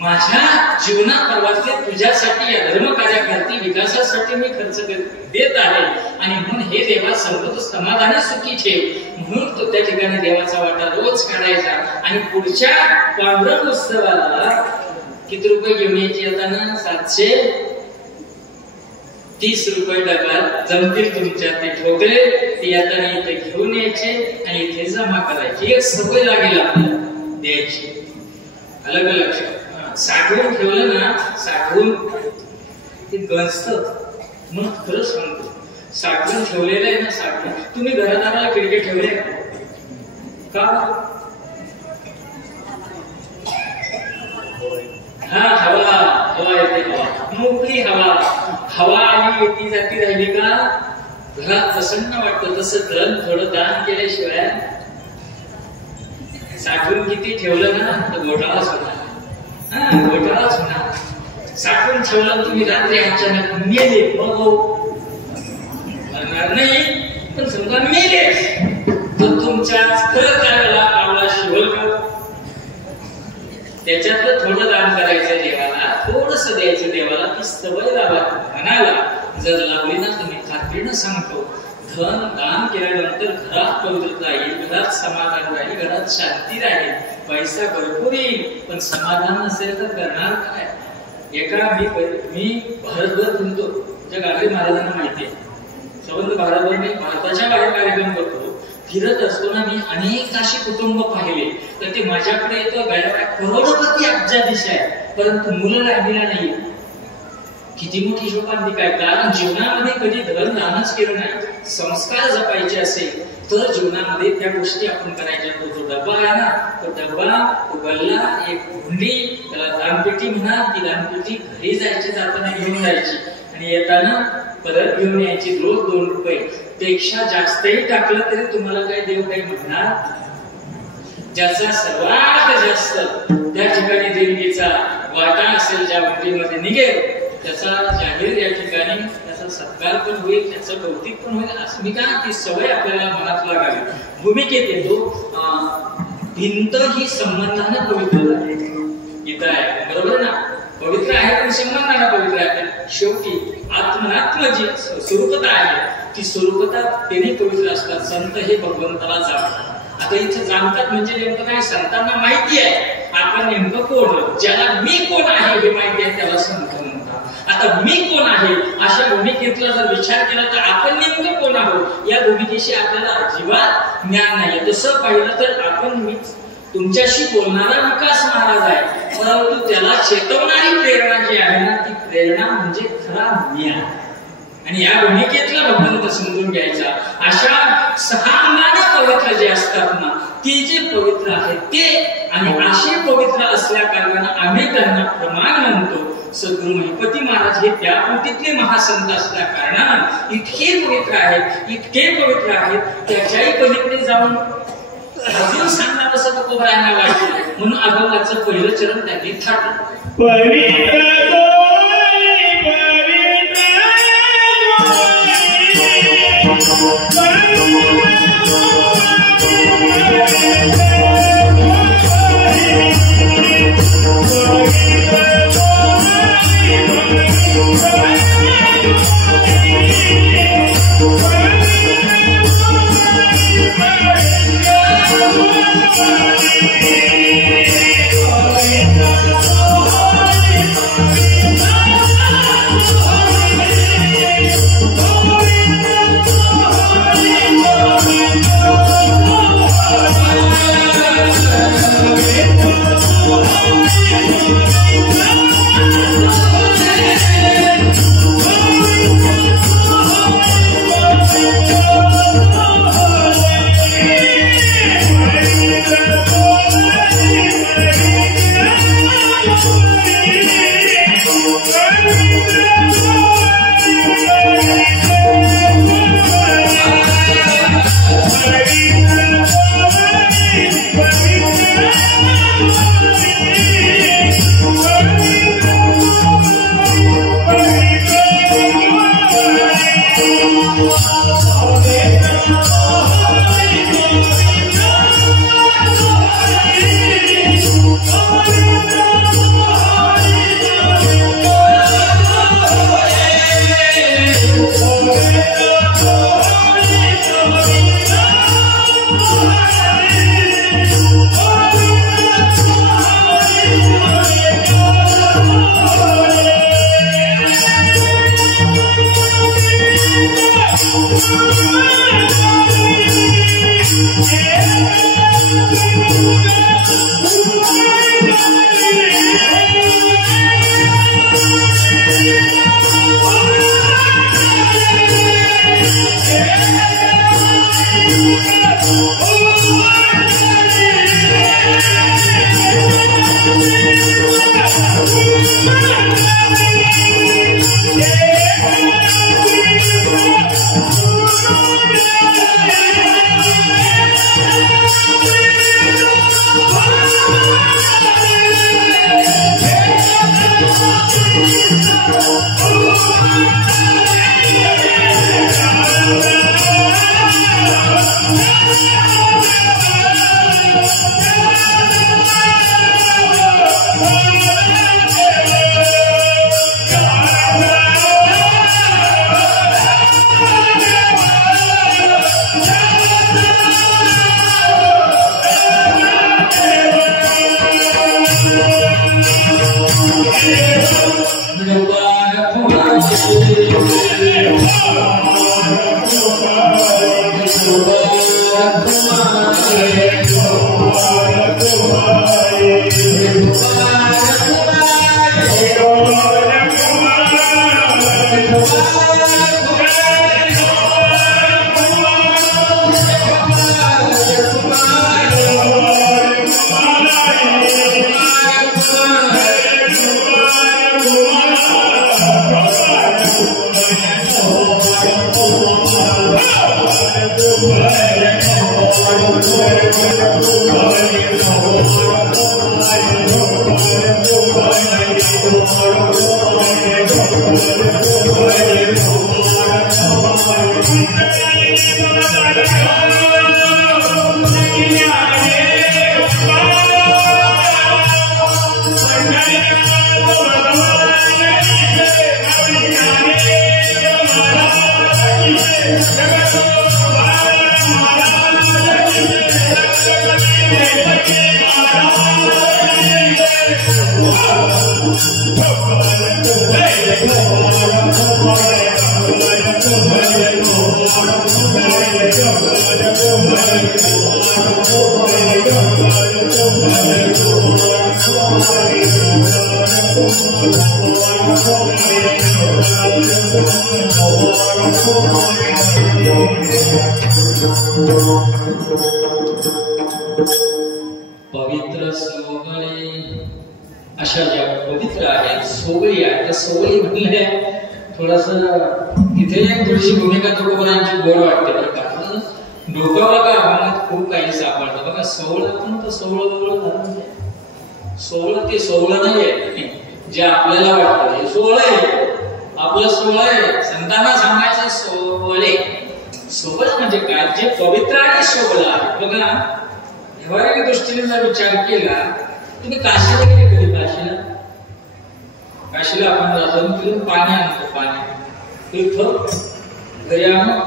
माझ्या जीवनापर्वातले तुझ्यासाठी, या धर्म कार्याकरती विकासासाठी मी खर्च देत आहे. आणि म्हणून हे देवा सर्व समाधानी सुखी ठेव, म्हणून तो त्या ठिकाणी देवाचा वाटा रोज काढायचा. आणि पुढच्या पांढरक उत्सवाला किती रुपये घेऊन यायची? आता ना 730 रुपये डब्यात जमतील तुमच्या ते ठोकले, ते आता इथे घेऊन यायचे आणि इथे जमा करायची. एक सवय लागेल आपल्याला द्यायची. अलग लक्षात साठवून ठेवलं ना, साठवून ते गंजत. मग खरं सांगतो, साठवून ठेवलेलं आहे ना, साठवून तुम्ही घरादाराला खिडके ठेवले का? हा, हवा हवा येते, हवा मोकळी हवा, हवा आली येती जाती राहिली का घरात प्रसन्न वाटतं. तसं धन थोडं दान केल्याशिवाय साठवून किती ठेवलं ना तर घोटाळाच होणार. घोटाळाच होणार. साठवून ठेवलं तुम्ही, रात्री अचानक मेले, मरणार नाही, पण समजा मेले तर तुमच्या खरं त्याला पावला शिवल का? त्याच्यातलं थोडं दान करायचं देवाला, थोडस द्यायचं देवाला. ती सवय लावा मनाला. जर लावली ना, तुम्ही खात्रीनं सांगतो, धन दान केल्यानंतर घरात पवित्रता येईल, घरात समाधान राहील, घरात शांती राहील, पैसा भरपूर येईल. पण समाधान नसेल तर करणार काय? मी भारतभर फिरतो, ज्या गाडगे महाराजांना माहिती आहे, संबंध भारतभर मी भारताच्या बाहेर कार्यक्रम करतो. फिरत असताना मी अनेक अशी कुटुंब पाहिले, तर ते माझ्याकडे येतो, करोडपती अब्जाधीश आहे, परंतु मुलं राहिलेला नाही. किती मोठी शोकांतिका आहे. कारण जीवनामध्ये कधी धन दानच केलं नाही. संस्कार जपायचे असेल तर जीवनामध्ये त्या गोष्टी आपण करायच्या. तो जो डब्बा आहे ना, तो डब्बा, तो गल्ला, एक हुंडी, त्याला दानपेटी म्हणा, ती दानपेटी घरी जायची, जाताना घेऊन जायची आणि येताना परत घेऊन यायची. रोज 2 रुपये पेक्षा जास्तही टाकलं तरी तुम्हाला काही देव काही म्हणणार. ज्याचा सर्वात जास्त त्या ठिकाणी देणगीचा वाटा असेल, ज्या हुंडीमध्ये निघेल, त्याचा जाहीर या ठिकाणी त्याचा सत्कार पण होईल, त्याचं कौतिक पण होईल. अस्मिता ती सवय आपल्याला मनात लागावी. भूमिकेत येतो, भिंत ही संबंधानं पवित्र आहे. इथं आहे, बरोबर ना? पवित्र आहे पण संबंधानं पवित्र आहे. शेवटी आत्मनात्म जी स्वरूपता आहे, ती स्वरूपता त्याने पवित्र असतात. संत हे भगवंताला जाणतात. आता इथे जाणतात म्हणजे नेमकं काय? संतांना माहिती आहे आपण नेमकं कोण. ज्याला मी कोण आहे हे माहिती आहे त्याला संत म्हणतात. आता मी कोण आहे अशा भूमिकेतला जर विचार केला तर आपण नेमकं कोण आहोत या भूमिकेशी आपल्याला अजिबात ज्ञान नाही. तसं पाहिलं तर आपण तुमच्याशी बोलणारा विकास महाराज आहे, परंतु त्याला चेतवणारी प्रेरणा जी आहे ना, ती प्रेरणा म्हणजे खरा ज्ञान. आणि या भूमिकेतला भगवंत समजून घ्यायचा. अशा 6 अंगाने पवित्र जे असतात ना, ते जे पवित्र आहेत ते, आणि असे पवित्र असल्या कारणानं आम्ही त्यांना प्रमाण म्हणतो. सद्गुरू महिपती महाराज हे त्या कोटीतले महासंत असल्या कारणानं इतके पवित्र आहेत, इतके पवित्र आहेत. त्याच्याही पलीकडे जाऊन अजून सांगणार असं तुकोबारायांना वाटलं, म्हणून अभंगाचं पहिलं चरण त्यांनी थाटलं. पवित्र Oh, पवित्र सोहळे अशा ज्या पवित्र आहेत, सोहळी आहेत, त्या सोहळी म्हणले थोडस इथे थोडीशी भूमिका तुकोबारांची गोड वाटते बरं का. डोकावला का मनात खूप काही सापडतं बघा. सोहळं पण तर सोहळं सोहळं ते सोहळं नाहीये जे आपल्याला वाटतं. हे सोहळं आहे, आपलं सोहळं आहे. संतांना सांगायचं सोहळे. सोहळं म्हणजे काय? जे पवित्र आणि सोहळं आहे बघा. व्यवहारिक दृष्टीने जर विचार केला, तुम्ही काशीला गेले कधी? काशीला आपण जातो तिथून पाणी आणतो. पाणी तीर्थ घरी आणून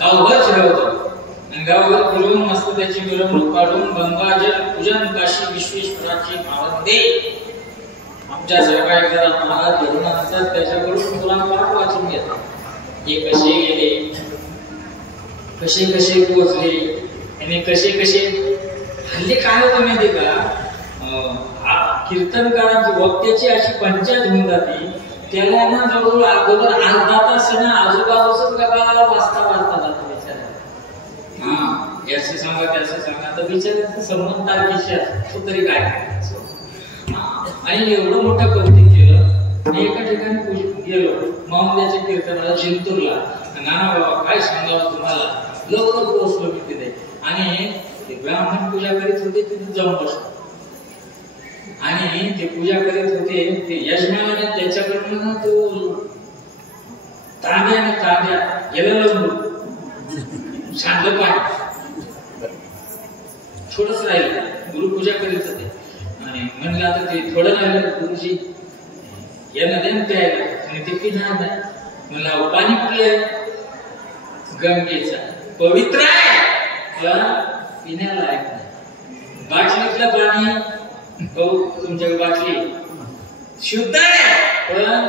गावभर फिरवतो आणि गावभर फिरवून मस्त त्याची मिरवणूक काढून गंगाजल पूजन काशी विश्वेश्वराची महावंदे आमच्या सहकारी महाराज धरून आणतात. त्याच्याकडून तुला पाठ वाचून घेतात. हे कसे गेले, कसे कसे पोचले आणि कसे कसे. हल्ली काय होतं माहिती का? कीर्तनकारांची वक्त्याची अशी पंचायत होऊन जाते. त्याला ना जवळजवळ अगोदर अर्धा तास ना आजूबाजूच गप्पा वाचता जातो बिचारा. हा याचं सांगा त्याचं सांगा तर बिचाराचा संबंध तारखेशी असतो तरी काय. आणि एवढं मोठं कौतिक केलं. एका ठिकाणी गेलो माऊंद्याच्या कीर्तनाला जिंतूरला. नाना बाबा काय सांगावं तुम्हाला, लवकर पोहोचलो मी तिथे. आणि ते ब्राह्मण पूजा करीत होते, तिथे जाऊन बसलो. आणि ते पूजा करीत होते. ते यजमानाने त्याच्याकडून तो तांब्या गेलं शांत पाणी थोडंच राहिलं. गुरुपूजा करीत होते आणि म्हणलं आता ते थोडं राहिलं गुरुजी यांना देणं प्यायला. आणि ते पिणार नाही. म्हणलं पाणी पिय गंगेचा पवित्र आहे पण पिण्याला आहे नाही. बाटलीतलं पाणी हो तुमच्याकडे बाटली शुद्ध आहे पण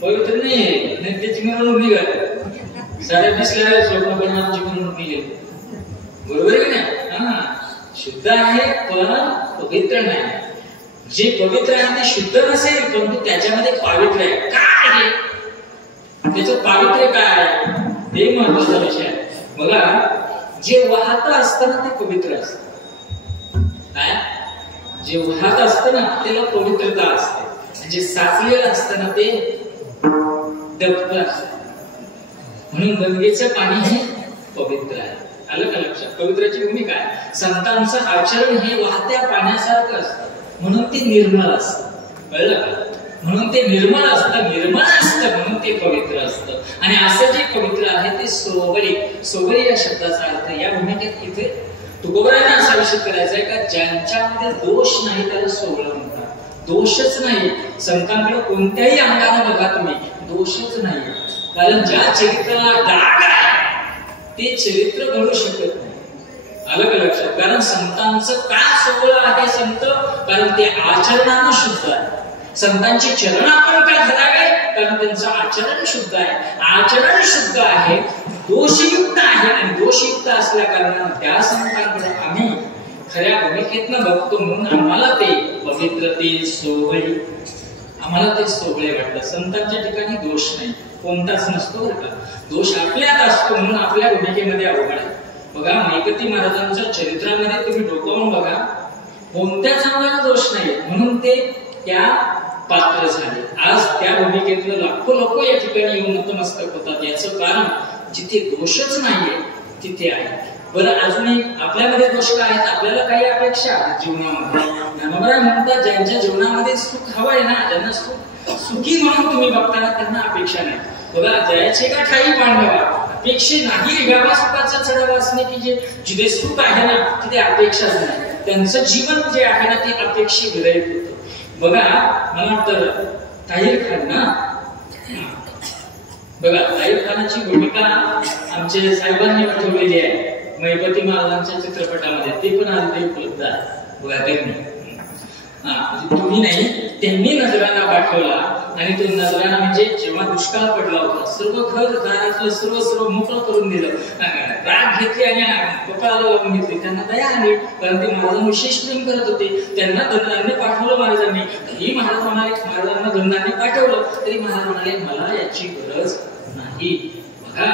पवित्र नाही. त्याची मिरवणूक निघाली. साऱ्या दिसल्या स्वप्नपणाची मिरवणूक निघाली. बरोबर आहे ना? हा शुद्ध आहे पण पवित्र नाही. जे पवित्र आहे ते शुद्ध नसेल परंतु त्याच्यामध्ये पावित्र्य आहे. काय आहे त्याचं पावित्र्य काय आहे ते महत्वाचा विषय आहे. बघा जे वाहत असताना ते पवित्र असतं. काय जे वाहत असतं ना त्याला पवित्रता असते. जे साचलेलं असतं ना ते दप्त असतं. म्हणून गंगेचं पाणी हे पवित्र आहे. आलं का लक्षात? पवित्राची भूमिका आहे. संतांचं आचरण हे वाहत्या पाण्यासारखं असतं म्हणून ते निर्मळ असतं. कळलं का? म्हणून ते निर्मळ असतं, निर्मळ असतं म्हणून ते पवित्र असतं. आणि असं जे पवित्र आहे ते सोवळी. सोवळी या शब्दाचा अर्थ या भूमिकेत इथे तुकोबारांना असा विषय करायचा आहे का ज्यांच्यामध्ये दोष नाही त्याला सोवळं म्हणतात. दोषच नाही. संतांकडे कोणत्याही अंगाने बघा तुम्ही दोषच नाही. कारण ज्या चरित्राला डाग आहे ते चरित्र घडू शकत नाही. आलं का लक्षात? कारण संतांचं का सोहळं आहे संत? कारण ते आचरणानं शुद्ध आहे. संतांची चरण आपण का धरावे? कारण त्यांचं आचरण शुद्ध आहे. आचरण शुद्ध आहे, दोषयुक्त आहे आणि दोषयुक्त असल्या कारणाने त्या संतांकडे आम्ही खऱ्या भूमिकेतनं बघतो. म्हणून आम्हाला ते पवित्र ते सोहळे आम्हाला ते सोहळे वाटतं. संतांच्या ठिकाणी दोष नाही, कोणताच नसतो बरं का. दोष आपल्यात असतो म्हणून आपल्या भूमिकेमध्ये अवघड आहे. बघा मैकती महाराजांच्या चरित्रामध्ये तुम्ही डोकावून बघा कोणत्याच अंगाला दोष नाही म्हणून ते त्या पात्र झाले. आज त्या भूमिकेतलं लाखो लोक या ठिकाणी येऊन नतमस्तक होतात. याचं कारण जिथे दोषच नाहीये तिथे आहे. बरं अजूनही आपल्यामध्ये दोष काय आहेत? आपल्याला काही अपेक्षा आहेत जीवनामध्ये. ज्ञानोबा म्हणतात ज्यांच्या जीवनामध्ये सुख हवं आहे ना, ज्यांना सुखी म्हणून तुम्ही बघताना त्यांना अपेक्षा नाही. बघा जयाचे का ठाई पांडवा अपेक्षा नाही. रिगावा सुखाचा चढावा असणे की जे जिथे सुख आहे ना तिथे अपेक्षाच नाही. त्यांचं जीवन जे आहे ना ते अपेक्षे विरहित होतं. बघा मला तर ताहिर खान ना बघा ताहिर खानाची भूमिका आमच्या साहेबांनी ठेवलेली आहे मैपती महाराजांच्या चित्रपटामध्ये. ते पण आज उपलब्ध आहे. बघा त्यांनी तुम्ही नाही त्यांनी नजरांना पाठवला आणि तो नजराणा म्हणजे जेव्हा दुष्काळ पडला होता सर्व घर दारातलं सर्व मोकळं करून दिलं, राग घेतली आणि कपाळाला लावून घेतली. त्यांना दया आली कारण ते महाराजांना विशेष प्रेम करत होते. त्यांना धनधान्य पाठवलं महाराजांनी, तरी महाराज म्हणाले, महाराजांना धनधान्य पाठवलं तरी महाराज म्हणाले मला याची गरज नाही. बघा,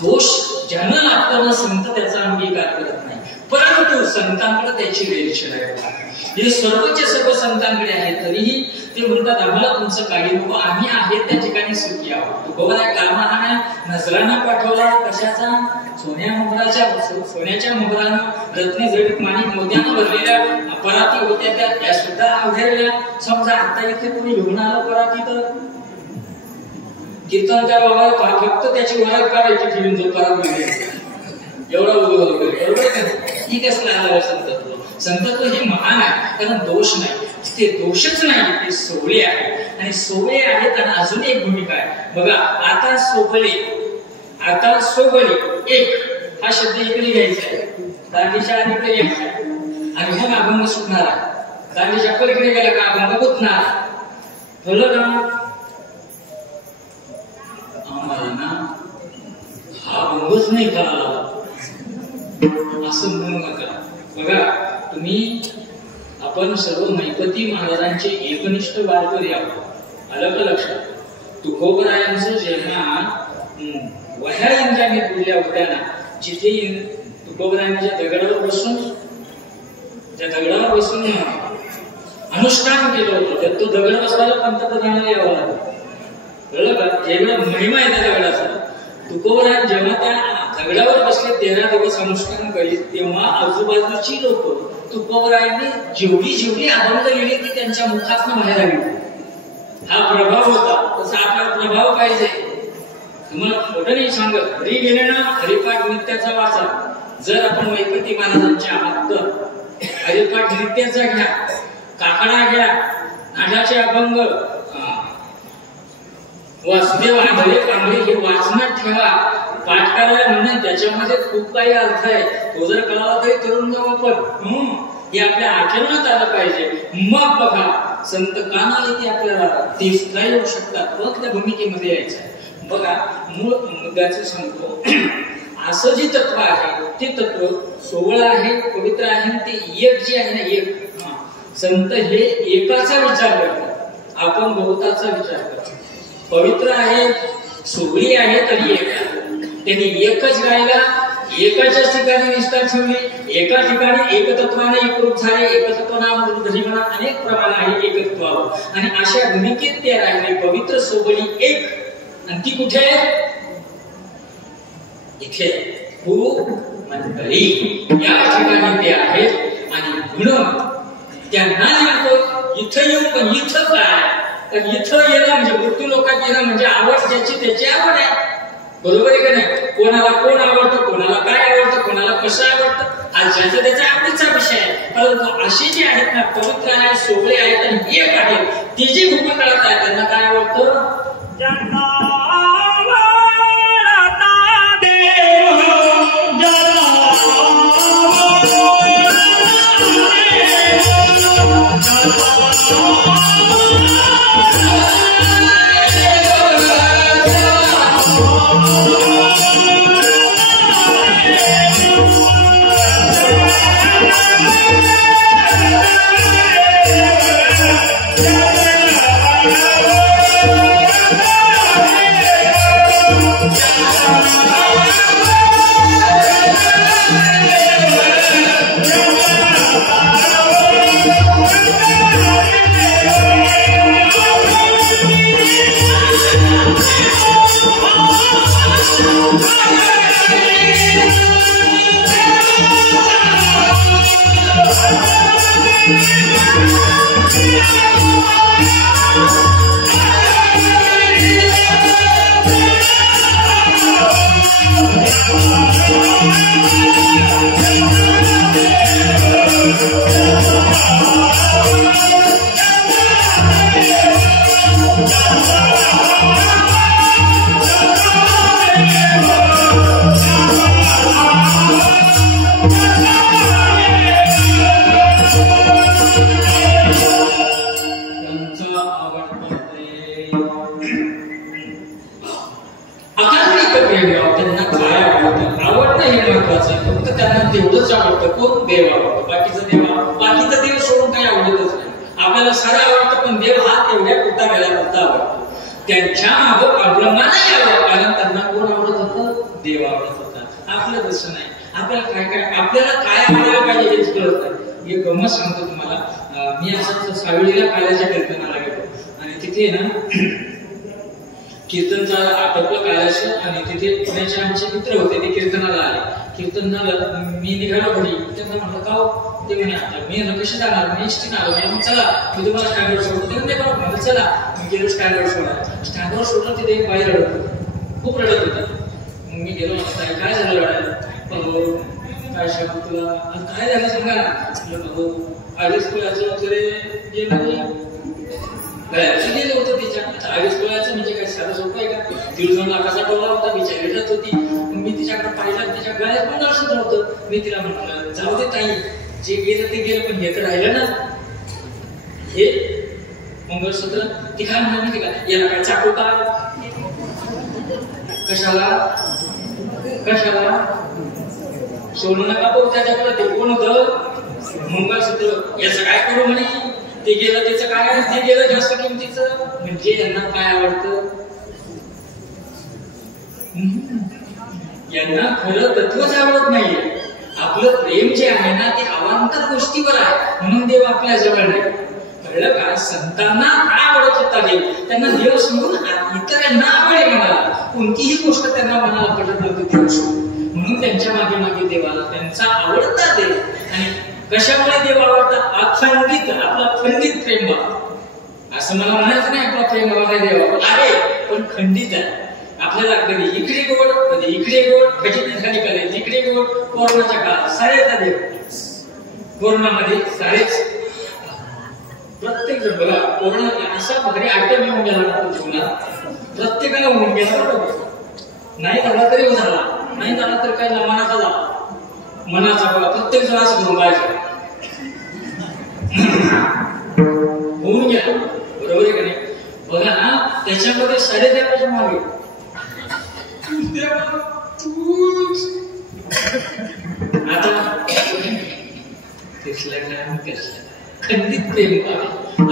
दोष ज्यांना लागतो ना संत त्याचा अंगीकार करत नाही, परंतु संतांकडे त्याची वेळ आहे. हे सर्वचे सर्व संतांकडे आहे, तरीही ते म्हणतात आम्हाला तुमचं काही नको, आम्ही आहेत त्या ठिकाणी सुखी आहोत. तुकोबराय कामाने नजराणा पाठवला, कशाचा? सोन्याच्या मोहरानं रत्ने जडीत माणिक मोत्यानं भरलेल्या पराती होत्या, त्या सुद्धा अवघडल्या. समजा आता इथे कोणी घेऊन आलं पराती तर कीर्तन त्या बाबा फक्त त्याची ओळख काढायची ठेवून जो परात मिळेल एवढा बरोबर ही कसं आलं संतत्व. संतत्व हे महान आहे कारण दोष नाही, ते दोषच नाही, ते सोहळे आहेत. आणि सोहळे आहेत आणि अजून एक भूमिका आहे बघा. आता सोहळे एक हा शब्द इकडे घ्यायचा आहे, दांडीच्या अलीकडे यायचा आहे आणि मग अभंग सुटणार आहे. दांडीच्या पलीकडे गेला का अभंग गुंतणार. बोललं का आम्हाला ना हा अभंगच नाही कळाला असं म्हणू नका. बघा तुम्ही आपण सर्व मैपती महाराजांचे एकनिष्ठ वारकरी आहोत, आलं का लक्षात? तुकोबरायांचं जेव्हा वह्या इंद्राने बोलल्या होत्या ना, जिथे तुकोबरायांच्या दगडावर बसून अनुष्ठान केलं होतं, तर तो दगड बसवायला पंतप्रधानाला यावं लागलं. कळलं का? जेव्हा महिमा आहे त्या दगडाचा. तुकोबराय जेव्हा त्या दगडावर बसले 13 दिवस अनुष्ठान करीत, तेव्हा आजूबाजूची लोक तुकोबरायांनी जेवढी अभंग लिहिली ती त्यांच्या मुखातनं बाहेर आली. हा प्रभाव होता. तसा आपला प्रभाव पाहिजे. तुम्हाला खोटं नाही सांगत, हरी गेले ना हरिपाठ नित्याचा वाचा. जर आपण वैपती महाराजांच्या आहात तर हरिपाठ नित्याचा घ्या, काकडा घ्या, नाटाचे अभंग, वासुदेव आंधळे कांबळे हे वाचनात ठेवा. पाठ करायला म्हणून त्याच्यामध्ये खूप काही अर्थ आहे. तो जर कळाला तरी करून जाऊ आपण. हे आपल्या आचरणात आलं पाहिजे. मग बघा संत काना येते आपल्याला ते सुद्धा येऊ शकतात. मग त्या भूमिकेमध्ये यायचं. बघा मूळ मुद्द्याचं सांगतो. असं जे तत्व आहे ते तत्व सोहळं आहे, पवित्र आहे. ते एक जे आहे ना, एक संत हे एकाचा विचार करतात, आपण बहुताचा विचार करतो. पवित्र आहे, सोहळी आहे तरी एक. त्यांनी एकच गायला, एकाच्याच ठिकाणी निष्ठा ठेवली, एका ठिकाणी एकतत्वाने एकरूप झाले. एकतत्वनाम धरिमना अनेक प्रमाण आहे एकत्वावर, आणि अशा भूमिकेत ते राहिले. पवित्र सोहळी एक. आणि ती कुठे आहे? इथे खूप मंडळी या ठिकाणी ते आहेत. आणि म्हणून त्यांना नेमकं इथं येऊन, पण इथं काय? तर इथं येणं म्हणजे मृत्यू लोकात येणं म्हणजे आवड ज्याची त्याची आवड आहे. बरोबर आहे का नाही? कोणाला कोण आवडतं, कोणाला काय आवडतं, कोणाला कसं आवडतं, हा ज्याचा त्याच्या आवडीचा विषय आहे. परंतु असे जे आहेत ना, पवित्र आहे, सोहळे आहेत आणि एक आहेत, ते जे भूमिका करत आहेत त्यांना काय आवडतं? प्रेम व्हावं, त्यांना काय आवडतं, आवडणं हे महत्वाचं आहे. फक्त त्यांना तेवढंच आवडतं, कोण देव आवडतं. बाकीचं देव सोडून काही आवडतच नाही. आपल्याला सारं आवडतं, पण देव हा तेवढ्या पुरता वेळापुरता आवडतो. त्यांच्या मागं पांडुरंगाने यावं, कारण त्यांना कोण आवडत होतं, देव आवडत होता. आपलं तसं नाही. आपल्याला काय आवडायला पाहिजे हेच कळत नाही. एक गमत सांगतो तुम्हाला. मी असंच सावळीला काल्याच्या कीर्तनाला गेलो आणि तिथे ना कीर्तनचा आटोपलं काल्याचं, आणि तिथे पुण्याचे आमचे मित्र होते, ते कीर्तनाला आले. कीर्तन झालं, मी निघालो घरी. त्यांना म्हटलं का ते म्हणे आता मी कशी जाणार, मी एसटी आलो. मी चला मी तुम्हाला स्टँडवर सोडतो. ते म्हटलं चला. मी गेलो स्टँडवर सोडा. स्टँडवर सोडलं तिथे एक बाई रडत होती, खूप रडत होता. मग मी गेलो, काय झालं रडायला. काय सांगू तुला, काय झालं सांगा ना. अडीच कुळाचं वगैरे गेलं होतं तिच्या. अडीच कुळाचं म्हणजे काय साधं सोपं आहे का. 1.5 लाखाचा डोला होता, बिचारी रडत होती. मी तिच्याकडे पाहिलं, तिच्या गळ्यात मंगळसूत्र होतं. मी तिला म्हटलं जाऊ दे ताई, जे गेलं ते गेलं, पण हे तर राहिलं ना, हे मंगळसूत्र. ती काय म्हणाली का, याला काय चाकू का, कशाला सोडू नका. पाहू त्याच्याकडे ते कोण होतं, मंगळसूत्र. याचं काय करू म्हणे, ते गेलं त्याचं काय, ते गेलं जास्त किमतीचं. म्हणजे यांना काय आवडतं, यांना खरं तत्वच आवडत नाहीये. आपलं प्रेम जे आहे ना, ते अवांतर गोष्टीवर आहे, म्हणून देव आपल्या जवळ नाही. कळलं का. संतांना काय आवडत होता देव, त्यांना देव सोडून इतरांना आवडे म्हणाला. कोणतीही गोष्ट त्यांना मनाला पडत नव्हती देव सोडून, म्हणून त्यांच्या मागे मागे देवाला त्यांचा आवडता देव. आणि कशामुळे देव आवडता, अखंडित, आपला खंडित प्रेम भाव. असं मला म्हणायचं नाही आपला प्रेम भाव देव आहे, पण खंडित आहे. आपल्याला कधी इकडे गोड, कधी इकडे गोड, कधी करायचं इकडे गोड. कोरोनाच्या काळात सारेचा देव, कोरोनामध्ये सारेच प्रत्येक जण बघा, कोरोना असा भारी आयटम येऊन गेला जीवनात, प्रत्येकाला होऊन गेला. नाही झाला तरी झाला, नाही झाला तर काय मनाचा झाला. मनाचा बघा, प्रत्येक जण असं करून पाहिजे होऊन गेला. बरोबर आहे का नाही. बघा ना, त्याच्यामध्ये सारे देवाच्या मागे आता खंडित प्रेम,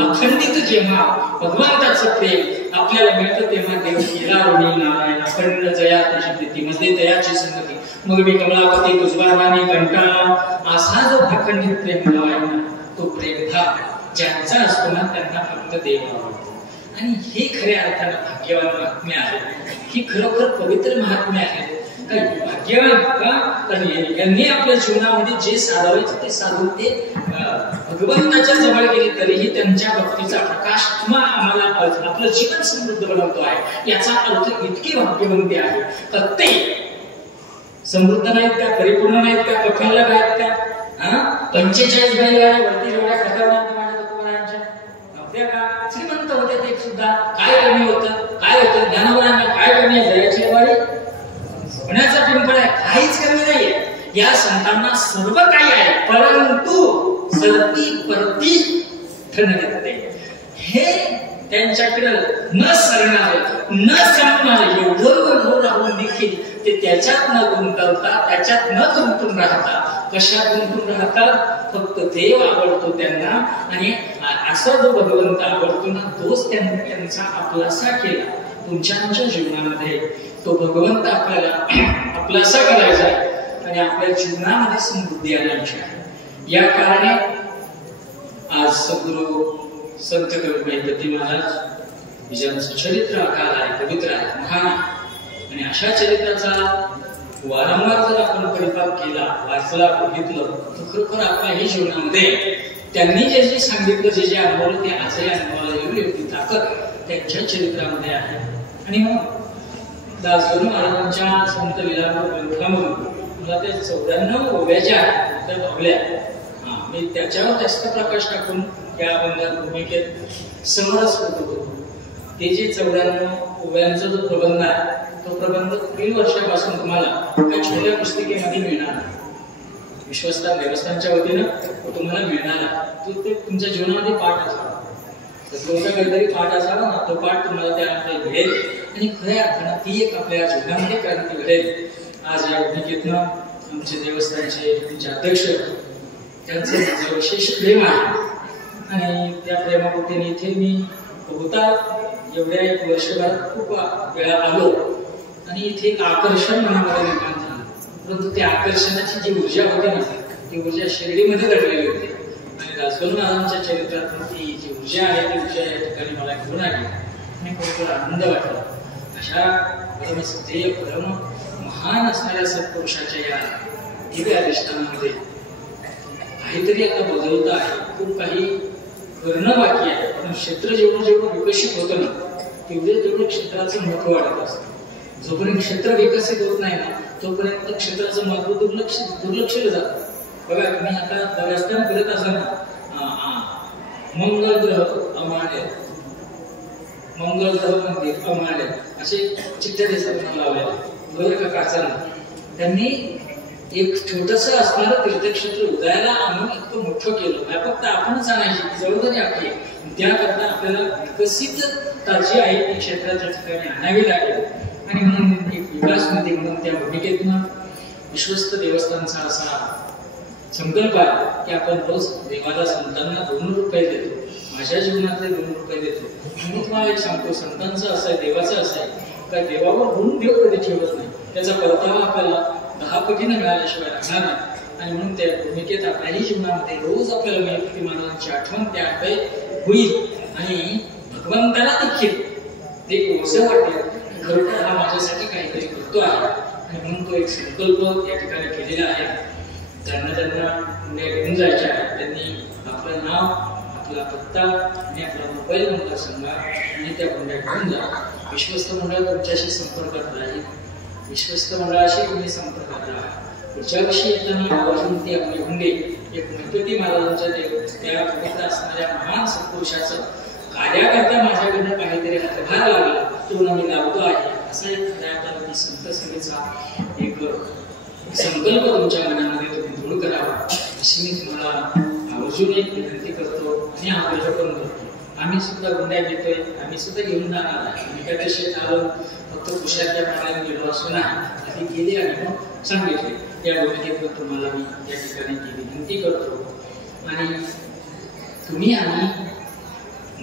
अखंडित जेव्हा भगवंताचं प्रेम आपल्याला मिळतं, तेव्हा देव केला ऋणी नारायण अखंड जया त्याची प्रीती, मध्ये दयाची संगती, मग मी कमलापती तुझबाराने कंटाळा. असा जो अखंडित प्रेम भाव आहे ना, तो प्रेम भाव ज्यांचा असतो ना, त्यांना फक्त देव आवडतो. आणि हे खऱ्या अर्थानं भाग्यवान महात्म्य आहे. ही खरोखर पवित्र महात्म्य आहे. भाग्यवान का, तर यांनी आपल्या जीवनामध्ये जे साधावायचं ते साधून ते भगवंताच्या जवळ गेले, तरीही त्यांच्या भक्तीचा प्रकाश आम्हाला आपलं जीवन समृद्ध बनवतो आहे. याचा अर्थ इतके भाग्यवंती आहे. तर ते समृद्ध नाहीत का, परिपूर्ण नाहीत का, कठीणला नाहीत का. 45 बैलगाड्या वरती जेवढ्या खतरनाक माझ्या तुकारांच्या नव्हत्या का, श्रीमंत होते ते सुद्धा. काय कमी होतं, काय होतं, ज्ञानवानांना काय कमी आहे, जयाची वारी होण्याचा पिंपळ आहे, काहीच कमी नाहीये. या संतांना सर्व काही आहे, परंतु सरती परती ठणकते. हे त्यांच्याकडे न सरणारे, न संपणारे एवढं राहून देखील ते त्याच्यात न गुंतवता, त्याच्यात न गुंतून राहता. कशात गुंतून राहतात, फक्त देव आवडतो त्यांना. आणि असा जो भगवंत आवडतो ना, तोच त्यांनी त्यांचा आपलासा केला. तुमच्या आमच्या जीवनामध्ये तो भगवंत आपल्याला आपलासा करायचा आहे आणि आपल्या जीवनामध्ये समृद्धी आणायची आहे. या कारणे आज सद्गुरु संत गणपती महाराज ज्यांचं चरित्र अकाल आहे, पवित्र आहे, महान आहे. आणि अशा चरित्राचा वारंवार जर आपण परिपाक केला, वाचला, बघितलं, तर खरोखर आपल्याही जीवनामध्ये त्यांनी जे जे सांगितलं, जे जे अनुभवलं, ते आजही अनुभवाला एवढी एवढी ताकद त्यांच्या चरित्रामध्ये आहे. आणि मग दासगुरु महाराजांच्या संत लीलामृत ग्रंथामधून मला ते 94 ओव्याच्या त्या भावल्या, मी त्याच्यावर जास्त प्रकाश टाकून त्या अभंगात भूमिकेत समरस होत होतो. ते जे 94 ओव्यांचा जो प्रबंध आहे, तो प्रबंध 3 वर्षापासून तुम्हाला एका छोट्या पुस्तिकेमध्ये मिळणार. विश्वस्था देवस्थानच्या वतीनं तो तुम्हाला मिळणार. तो ते तुमच्या जीवनामध्ये पाठ असावा, तुमचा काहीतरी पाठ असावा ना, तो पाठ तुम्हाला त्यामध्ये मिळेल. आणि खऱ्या अर्थानं ती एक आपल्या जीवनामध्ये क्रांती घडेल. आज या भूमिकेतनं आमचे देवस्थानचे आमचे अध्यक्ष त्यांचं माझं विशेष प्रेम आहे आणि त्या प्रेमापोटीने इथे मी बहुता एवढ्या एक वर्षभरात खूप वेळा आलो आणि इथे एक आकर्षण मनामध्ये निर्माण झालं. परंतु त्या आकर्षणाची जी ऊर्जा होती ना ती ऊर्जा शिर्डीमध्ये दडलेली होती आणि दासगणू महाराजांच्या चरित्रातून ती जी ऊर्जा आहे ती ऊर्जा या ठिकाणी मला घेऊन आली आणि खूप आनंद वाटला. अशा परमश्रेय परम महान असणाऱ्या सत्पुरुषाच्या या दिव्य अधिष्ठानामध्ये काहीतरी आता बदलता आहे, खूप काही करणं बाकी आहे. पण क्षेत्र जेवढं विकसित होतं ना तेवढं क्षेत्राचं महत्व वाढत असतं. जोपर्यंत क्षेत्र विकसित होत नाही ना तोपर्यंत क्षेत्राचं महत्व दुर्लक्षित जातं. बघा मी आता रस्त्याने फिरत असताना मंगळ ग्रह अमान्य, मंगळ ग्रह मंदिर अमान्य असे चिठ्ठ्या दिसत लावल्या बरोबर का काचांना. त्यांनी एक छोटस असणारं तीर्थक्षेत्र उदयाला आणून इतकं मोठं केलं. फक्त आपणच आणायची जबाबदारी आपली. त्याकरता आपल्याला विकसितता जी आहे ती क्षेत्राच्या ठिकाणी आणावी लागेल आणि म्हणून एक विकास निधी म्हणून त्या भूमिकेतून विश्वस्त देवस्थानचा असा संकल्प आहे की आपण रोज देवाला संतांना 2 रुपये देतो. माझ्या जीवनातले 2 रुपये देतो. मी तुम्हाला एक सांगतो संतांचं असं आहे देवाचं असं आहे का देवावर ऋण देव कधी ठेवत नाही. त्याचा परतावा आपल्याला 10 पटीने मिळाल्याशिवाय राहणार नाही. आणि म्हणून त्या भूमिकेत आपल्याही जीवनामध्ये रोज आपल्याला महत्त्वी महाराजांची आठवण त्यामुळे होईल आणि भगवंताला देखील ते ओझं वाटेल खरोखर हा माझ्यासाठी काहीतरी करतो आहे. आणि म्हणून तो एक संकल्प या ठिकाणी केलेला आहे. ज्यांना घेऊन जायचे आहे त्यांनी आपलं नाव आपला पत्ता आणि आपला मोबाईल नंबर सांगा आणि त्या गुंड्या घेऊन जा. विश्वस्त मंडळ तुमच्याशी संपर्कात राहील. विश्वस्त मंडळाशी तुम्ही संपर्कात राहा. पुढच्या वर्षी येताना अजून ती आपली हुंडे एक गणपती महाराजांच्या त्या पवित्र असणाऱ्या महान सत्पुरुषाचं कार्याकरता माझ्याकडनं काहीतरी हातभार लागला तो मी लावतो आहे असा एक खऱ्या संत सेवेचा एक संकल्प तुमच्या मनामध्ये तुम्ही दृढ करावा अशी मी तुम्हाला आवर्जून एक विनंती करतो आणि आग्रह पण करतो. आम्ही सुद्धा गुंड्या घेतोय, आम्ही सुद्धा घेऊन जाणार आहे. आम्ही काय तसे आलो फक्त कुशाच्या मार्गाने गेलो असं नाही. आधी गेले आणि मग सांगितले. त्या भूमिकेतून तुम्हाला मी या ठिकाणी ती विनंती करतो. आणि तुम्ही आम्ही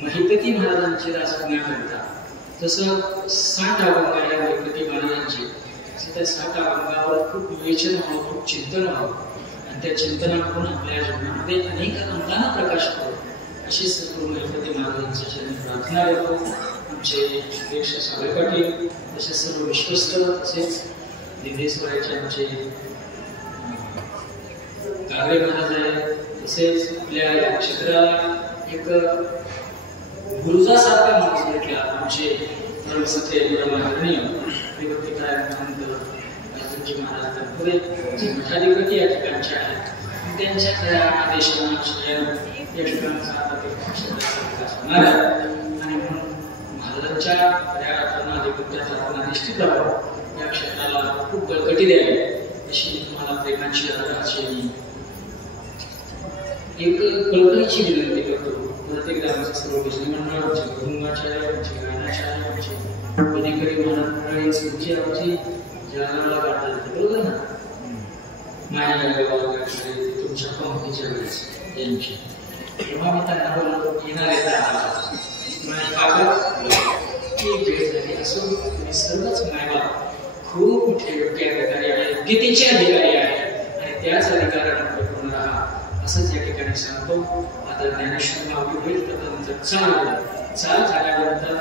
महिपती महाराजांची रासपुण्या करता जसं 60 अभंग या महिपती महाराजांची त्या 60 अभंगावर खूप विवेचन व्हावं, खूप चिंतन व्हावं आणि त्या चिंतनातून आपल्या जीवनामध्ये अनेक अंगांना प्रकाश पडतो अशी सर्व महिपती महाराजांच्या चरणी प्रार्थना करतो. आमचे अध्यक्ष सागर पाटील तसेच सर्व विश्वस्त तसेच दिंडेश्वराचे आमचे गागरे महाराज आहे तसेच आपल्या या क्षेत्राला एक गुरुजासारखा माणूस भेटला आमचे परमसत्य परमादरणीय विभक्तिकार महंत महाराज तनपुरे जे मठाधिपती या ठिकाणचे आहेत त्यांच्या खऱ्या आदेशानं या ठिकाणचा आता क्षेत्राचा विकास होणार आहे. आणि म्हणून महाराजांच्या खऱ्या अर्थानं अधिपत्याचा आपण अधिष्ठित आहोत. या क्षेत्राला खूप बळकटी द्यावी अशी तुम्हाला प्रेमाची आदराची एक कल्पनेची विनंती करतो. प्रत्येक आमचे सर्व भजनी मंडळ आमचे गुरुंगाचार्य आमचे गायनाचार्य आमचे विधिकरी मंडळी तुमची आमची जगाला वाटतात बरोबर ना माया तुमच्या पंक्तीच्या वेळेस त्यांची तेव्हा मी त्यांना बोलतो येणार येतात वेळ झाली असो तुम्ही सर्वच मायबा खूप मोठे योग्य अधिकारी आहेत, गीतेचे अधिकारी आहेत आणि त्याच अधिकाऱ्यांना पकडून राहा असंच या ठिकाणी सांगतो. आता ज्ञानेश्वर माऊली होईल त्यानंतर चाल झाल्यानंतर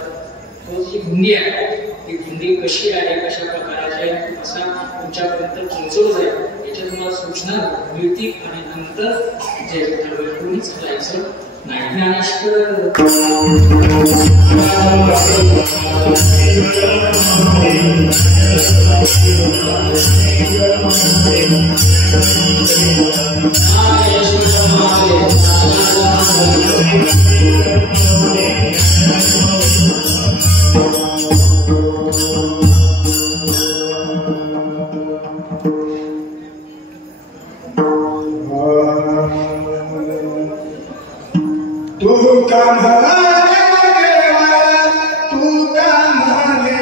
तो जी गुंडी आहे ती गुंडी कशी आहे कशा प्रकारची आहे असा तुमच्यापर्यंत पोहोचवलं जाईल याच्या तुम्हाला सूचना मिळतील आणि नंतर जे कोणीच जायचं नाही. ज्ञानेश्वर तू का म्हणे तू का म्हणे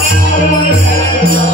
Thank you.